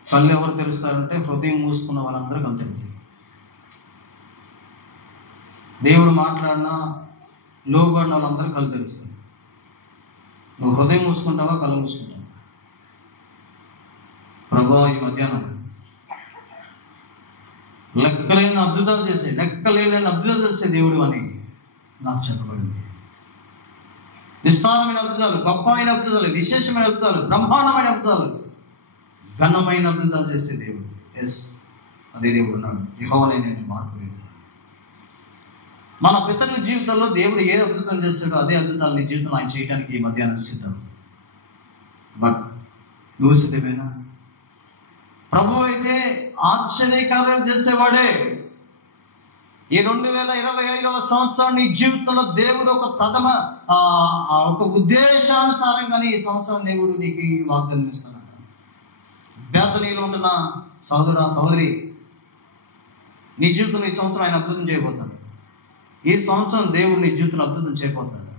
కళ్ళు ఎవరు తెరుస్తారంటే హృదయం మూసుకున్న వాళ్ళందరూ కళ్ళు తెరుతారు. దేవుడు మాట్లాడినా లోబడిన వాళ్ళందరూ కళ్ళు తెరుస్తారు. నువ్వు హృదయం మూసుకుంటావా, కళ్ళు మూసుకుంటావా? ప్రభువా, ఈ మధ్యాహ్నం లెక్కలేని అద్భుతాలు చేసే దేవుడు అని నాకు చెప్పబడింది. విస్తారమైన అద్భుతాలు, గొప్పమైన అద్భుతాలు, విశేషమైన అద్భుతాలు, బ్రహ్మాండమైన అద్భుతాలు, ఘనమైన అద్భుతాలు చేసే దేవుడు. ఎస్, అదే దేవుడు ఉన్నాడు. యెహోవానే నేను మార్పు లేదు. మన పితరుల జీవితంలో దేవుడు ఏ అద్భుతం చేస్తాడో అదే అద్భుతాలు నీ జీవితంలో ఆయన చేయడానికి ఈ మధ్యాహ్నం సిద్ధం. బట్ నువ్వు సిద్ధమేనా? ప్రభు అయితే ఆశ్చర్యకార్యాలు చేసేవాడే. ఈ 2025వ సంవత్సరం నీ జీవితంలో దేవుడు ఒక ఉద్దేశానుసారంగానే ఈ సంవత్సరం దేవుడు నీకు వాగ్దానం ఇస్తున్నాడు. బేతనీలో ఉంటున్న సహోదరుడా, సహోదరి, నీ జీవితంలో ఈ సంవత్సరం ఆయన అద్భుతం చేయబోతాడు. ఈ సంవత్సరం దేవుడు నీ జీవితంలో అద్భుతం చేయబోతాడు.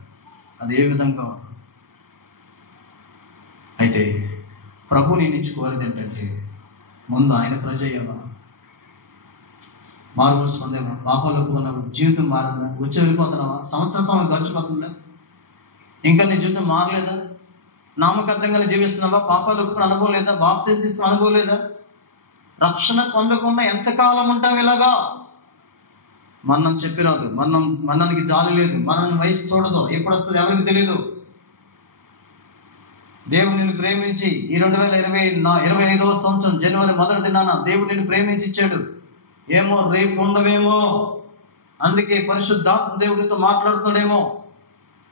అది ఏ విధంగా? అయితే ప్రభు నీ నుంచి కోరేది ఏంటంటే, ముందు ఆయన ప్రజ అయ్యావా, మారుమనసు పొందేవా, పాపాలు ఒప్పుకున్నావా, జీవితం మారిందా, వచ్చి వెళ్ళిపోతున్నావా, సంవత్సరం గడిచిపోతుందా, ఇంకా నీ జీవితం మారలేదా, నామకర్థంగానే జీవిస్తున్నావా, పాపాలు ఒప్పుకున్న అనుభవం లేదా, బాప్తిసం తీసుకున్న అనుభవం లేదా, రక్షణ పొందకుండా ఎంతకాలం ఉంటావు ఇలాగా? మరణం చెప్పిరాదు, మరణానికి జాలి లేదు, మరణాన్ని వయసు చూడదు, ఎప్పుడు వస్తుంది ఎవరికి తెలియదు. దేవుడు నిన్ను ప్రేమించి ఈ 2025వ సంవత్సరం జనవరి 1వ దినాన దేవుడు నిన్ను ప్రేమించి ఇచ్చాడు. ఏమో రేపు ఉండవేమో, అందుకే పరిశుద్ధాత్మ దేవుడితో మాట్లాడుతున్నాడేమో.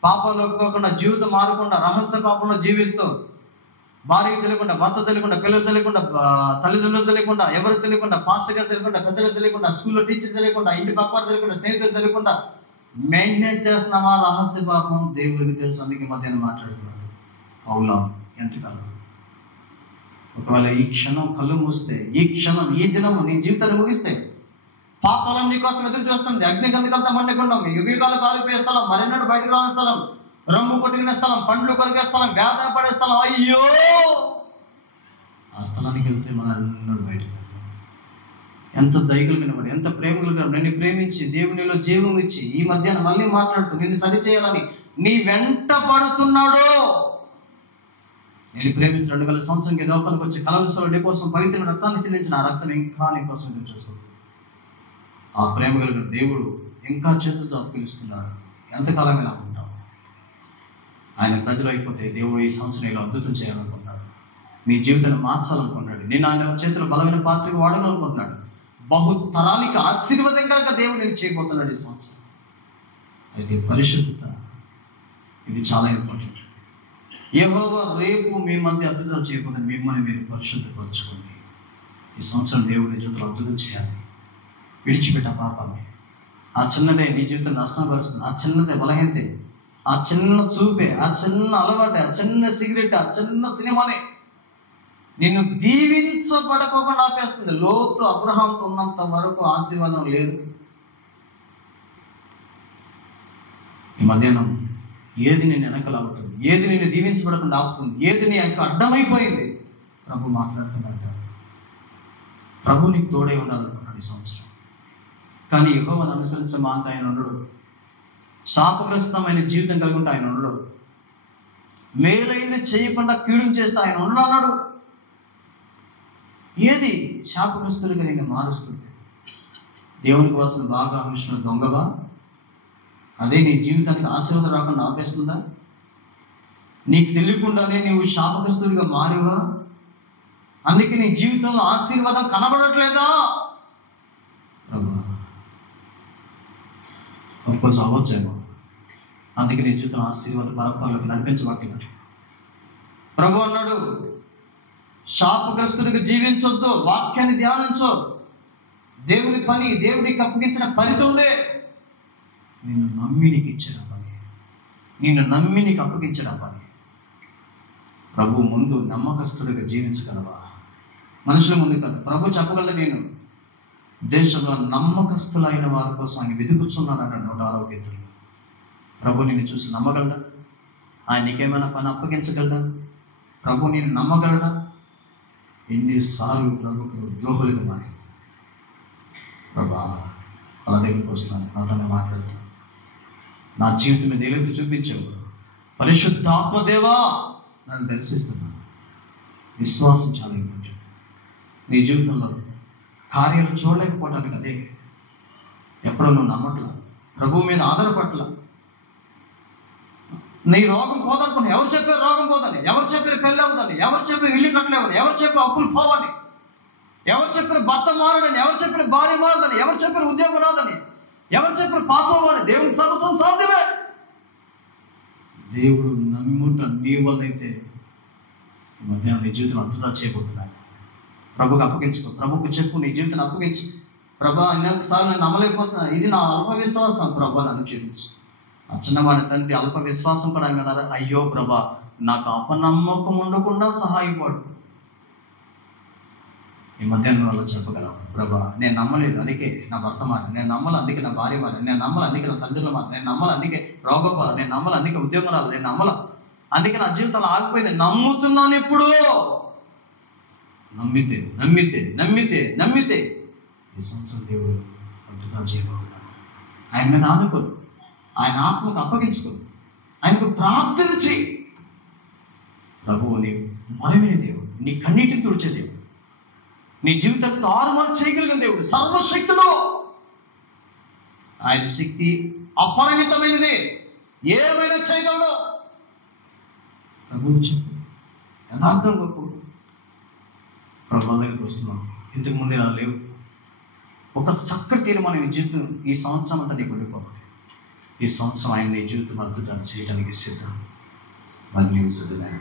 పాపాలు ఒప్పుకోకుండా, జీవితం మారకుండా, రహస్య పాపంలో జీవిస్తూ, భార్యకు తెలియకుండా, భర్త తెలియకుండా, పిల్లలు తెలియకుండా, తల్లిదండ్రులు తెలియకుండా, ఎవరు తెలియకుండా, పాస్టర్ గారు తెలియకుండా, పెద్దలు తెలియకుండా, స్కూల్లో టీచర్ తెలియకుండా, ఇంటి పక్కవారు తెలియకుండా, స్నేహితులు తెలియకుండా మెయింటెనెన్స్ చేస్తున్నావా రహస్య పాపం? దేవుడికి తెలుసు. అందుకే మధ్యాహ్నం మాట్లాడుతున్నాడు. అవులా ఎంతకాలం? ఒకవేళ ఈ క్షణం కళ్ళు మూస్తే, ఈ క్షణం, ఈ దినము నీ జీవితాన్ని ముగిస్తే, పాతాళం నీ కోసం ఎదురు చూస్తుంది. అగ్నిగంధకాలతో మండకుండా, యుగాలు కాలిపోయే స్థలం, మరెన్నడూ బయటకు రాని స్థలం, రంగు కొట్టిన స్థలం, పండ్లు కొరికే స్థలం, వేదన పడే స్థలం. అయ్యో, ఆ స్థలానికి వెళ్తే మన అన్నడు బయటకు. ఎంత దయగలు కనబడి, ఎంత ప్రేమలు కనబడి, నిన్ను ప్రేమించి దేవునిలో జీవం ఇచ్చి ఈ మధ్యాహ్నం మళ్ళీ మాట్లాడుతూ నిన్ను సరిచేయాలని నీ వెంట పడుతున్నాడు. నేను ప్రేమించిన 2000 సంవత్సరం లోపలికి వచ్చి కలవరిసలో నీ కోసం పవిత్రమైన రక్తాన్ని చెందించిన ఆ రక్తం ఇంకా నీ కోసం ఎదురు చూస్తుంది. ఆ ప్రేమ కలిగిన దేవుడు ఇంకా చేతులతో పిలుస్తున్నాడు. ఎంతకాలం ఇలా ఉంటావు? ఆయన ప్రజలు అయిపోతే దేవుడు ఈ సంవత్సరం ఇలా అద్భుతం చేయాలనుకుంటున్నాడు. నీ జీవితాన్ని మార్చాలనుకుంటున్నాడు. నేను ఆయన చేతులు బలమైన పాత్రగా వాడాలనుకుంటున్నాడు. బహుతరానికి ఆశీర్వాదంగా దేవుడు నేను చేయబోతున్నాడు ఈ సంవత్సరం. అయితే పరిశుద్ధత, ఇది చాలా ఇంపార్టెంట్. యెహోవా రేపు మీ మధ్య అద్భుతాలు చేయకపోతే మిమ్మల్ని మీరు పరిశుద్ధపరచుకోండి. ఈ సంవత్సరం దేవుడి జీవితంలో అద్భుతం చేయాలి. విడిచిపెట్ట పాపాన్ని. ఆ చిన్నదే నీ జీవితం నాశనం పరుస్తుంది. ఆ చిన్నదే బలహీనతే, ఆ చిన్న చూపే, ఆ చిన్న అలవాటే, ఆ చిన్న సిగరెట్, ఆ చిన్న సినిమానే నిన్ను దీవించబడకోకుండా ఆపేస్తుంది. లోతు అబ్రహాంతో ఉన్నంత వరకు ఆశీర్వాదం లేదు. ఈ మధ్యాహ్నం ఏది నేను వెనకలాగుతుంది, ఏది నేను దీవించబడకుండా ఆపుతుంది, ఏది నీ అడ్డమైపోయింది, ప్రభు మాట్లాడుతున్నాడు. ప్రభు నీకు తోడే ఉండాలనుకున్నాడు ఈ సంవత్సరం. కానీ యెహోవాను అనుసరించడం అంత ఆయన ఉండడు. శాపగ్రస్తమైన జీవితం కలిగి ఉంటే ఆయన ఉండడు. మేలైంది చేయకుండా కీడును చేస్తే ఆయన ఉండడు అన్నాడు. ఏది శాపగ్రస్తుడిగా నిన్ను మారుస్తుంది. దేవుని కోసం బాగా అంశం దొంగవా? అదే నీ జీవితానికి ఆశీర్వాదం రాకుండా ఆపేస్తుందా? నీకు తెలియకుండానే నీవు శాపగ్రస్తుడిగా మారువా? అందుకే నీ జీవితంలో ఆశీర్వాదం కనబడట్లేదా? ప్రభా, ఒక్కోసారి అవ్వచ్చేమో, అందుకే నీ జీవితంలో ఆశీర్వాద పరపాలకు నడిపించబట్టిన ప్రభు అన్నాడు, శాపగ్రస్తుడిగా జీవించొద్దు, వాక్యాన్ని ధ్యానించు. దేవుని పని, దేవుడికి అప్పగించిన పనితో ఉందే. నిన్ను నమ్మి నీకు ఇచ్చిన పని, నిన్ను నమ్మి నీకు అప్పగించిన పని. ప్రభు ముందు నమ్మకస్తుడిగా జీవించగలవా? మనుషుల ముందు కాదు. ప్రభు చెప్పగలదు, నేను దేశంలో నమ్మకస్తులైన వారి కోసం ఆయన వెతుకుతున్నాడు అన్నాడు 106వ కీర్తనలో. ప్రభు నిన్ను చూసి నమ్మగలడా? ఆయన నీకేమైనా పని అప్పగించగలడా? ప్రభు నేను నమ్మగలడా? ఎన్నిసార్లు ప్రభుకు ద్రోహులుగా మారి. ప్రభా, వాళ్ళ దగ్గరికి వస్తున్నాను, నాతోనే మాట్లాడుతున్నాను. నా జీవితం మీద ఏలైతే చూపించావు, పరిశుద్ధాత్మదేవా నన్ను దర్శిస్తున్నాను. విశ్వాసం చాలా ఇంపార్టెంట్. నీ జీవితంలో కార్యాలు చూడలేకపోవటానికి అదే. ఎప్పుడో నువ్వు నమ్మట్లా, ప్రభువు మీద ఆధారపట్ల. నీ రోగం పోదనుకుని ఎవరు చెప్పారు రోగం పోదని? ఎవరు చెప్పారు పెళ్ళి అవుదని? ఎవరు చెప్పారు ఇల్లు కట్టలేవని? ఎవరు చెప్పారు అప్పులు పోవని? ఎవరు చెప్పారు భర్త మారడని? ఎవరు చెప్పారు భార్య మారదని? ఎవరు చెప్పారు ఉద్యోగం రాదని? ఎవరు చెప్పారు పాస్ అవ్వని? దేవునికి సర్వతం సాధ్యమే. దేవుడు నమ్ముట నీ వల్లైతే ఈ మధ్య నీ జీవితం అద్భుతాలు చేయబోతున్నాను. ప్రభుకు అప్పగించుకో. ప్రభుకు చెప్పు, నీ జీవితాన్ని అప్పగించు. ప్రభా, అన్నిసార్లు నేను నమ్మలేకపోతున్నా, ఇది నా అల్ప విశ్వాసం. ప్రభా, నన్ను చూపించు. ఆ చిన్నవాడి తండ్రి అల్ప విశ్వాసం కూడా కదా, అయ్యో ప్రభా, నాకు అపనమ్మకం ఉండకుండా సహాయపడు. ఈ మధ్యాహ్నం వల్ల చెప్పగలవు, ప్రభా నేను నమ్మలేదు అందుకే నా భర్త మారి, నేను నమ్మలు అందుకే నా భార్య మారి, నేను నమ్మలు అందుకే నా తల్లిదండ్రులు మారి, నేను నమ్మలు అందుకే రోగపాల, నేను నమ్మలు అందుకే ఉద్యోగం రాదు, నేను నమ్మల అందుకే నా జీవితంలో ఆగిపోయింది. నమ్ముతున్నాను ఇప్పుడు. నమ్మితే నమ్మితే నమ్మితే నమ్మితే ఈ సంవత్సరం దేవుడు అద్భుతాలు చేయబోతున్నాడు. ఆయన మీద ఆనుకోదు, ఆయన ఆత్మకు అప్పగించుకో, ఆయనకు ప్రార్థన చేయి. ప్రభువు నీ మొరవిని దేవుడు, నీ కన్నీటిని తుడిచే దేవుడు, నీ జీవితాన్ని తారుమారు చేయగలిగిన దేవుడు, సర్వశక్తుడు. ఆయన శక్తి అపరిమితమైనది, ఏమైనా చేయగలడు. ప్రభువు చెప్పు, యథార్థం గొప్ప. ప్రభు దగ్గరికి వస్తున్నాం, ఇంతకు ముందు ఇలా లేవు. ఒక చక్కటి తీర్మానం ఈ జీవితం ఈ సంవత్సరం అంతా నీకు ఉండిపోవాలి. ఈ సంవత్సరం ఆయన నీ జీవితం అద్భుతాలు చేయడానికి సిద్ధం. మరి నీవు సిద్ధమైన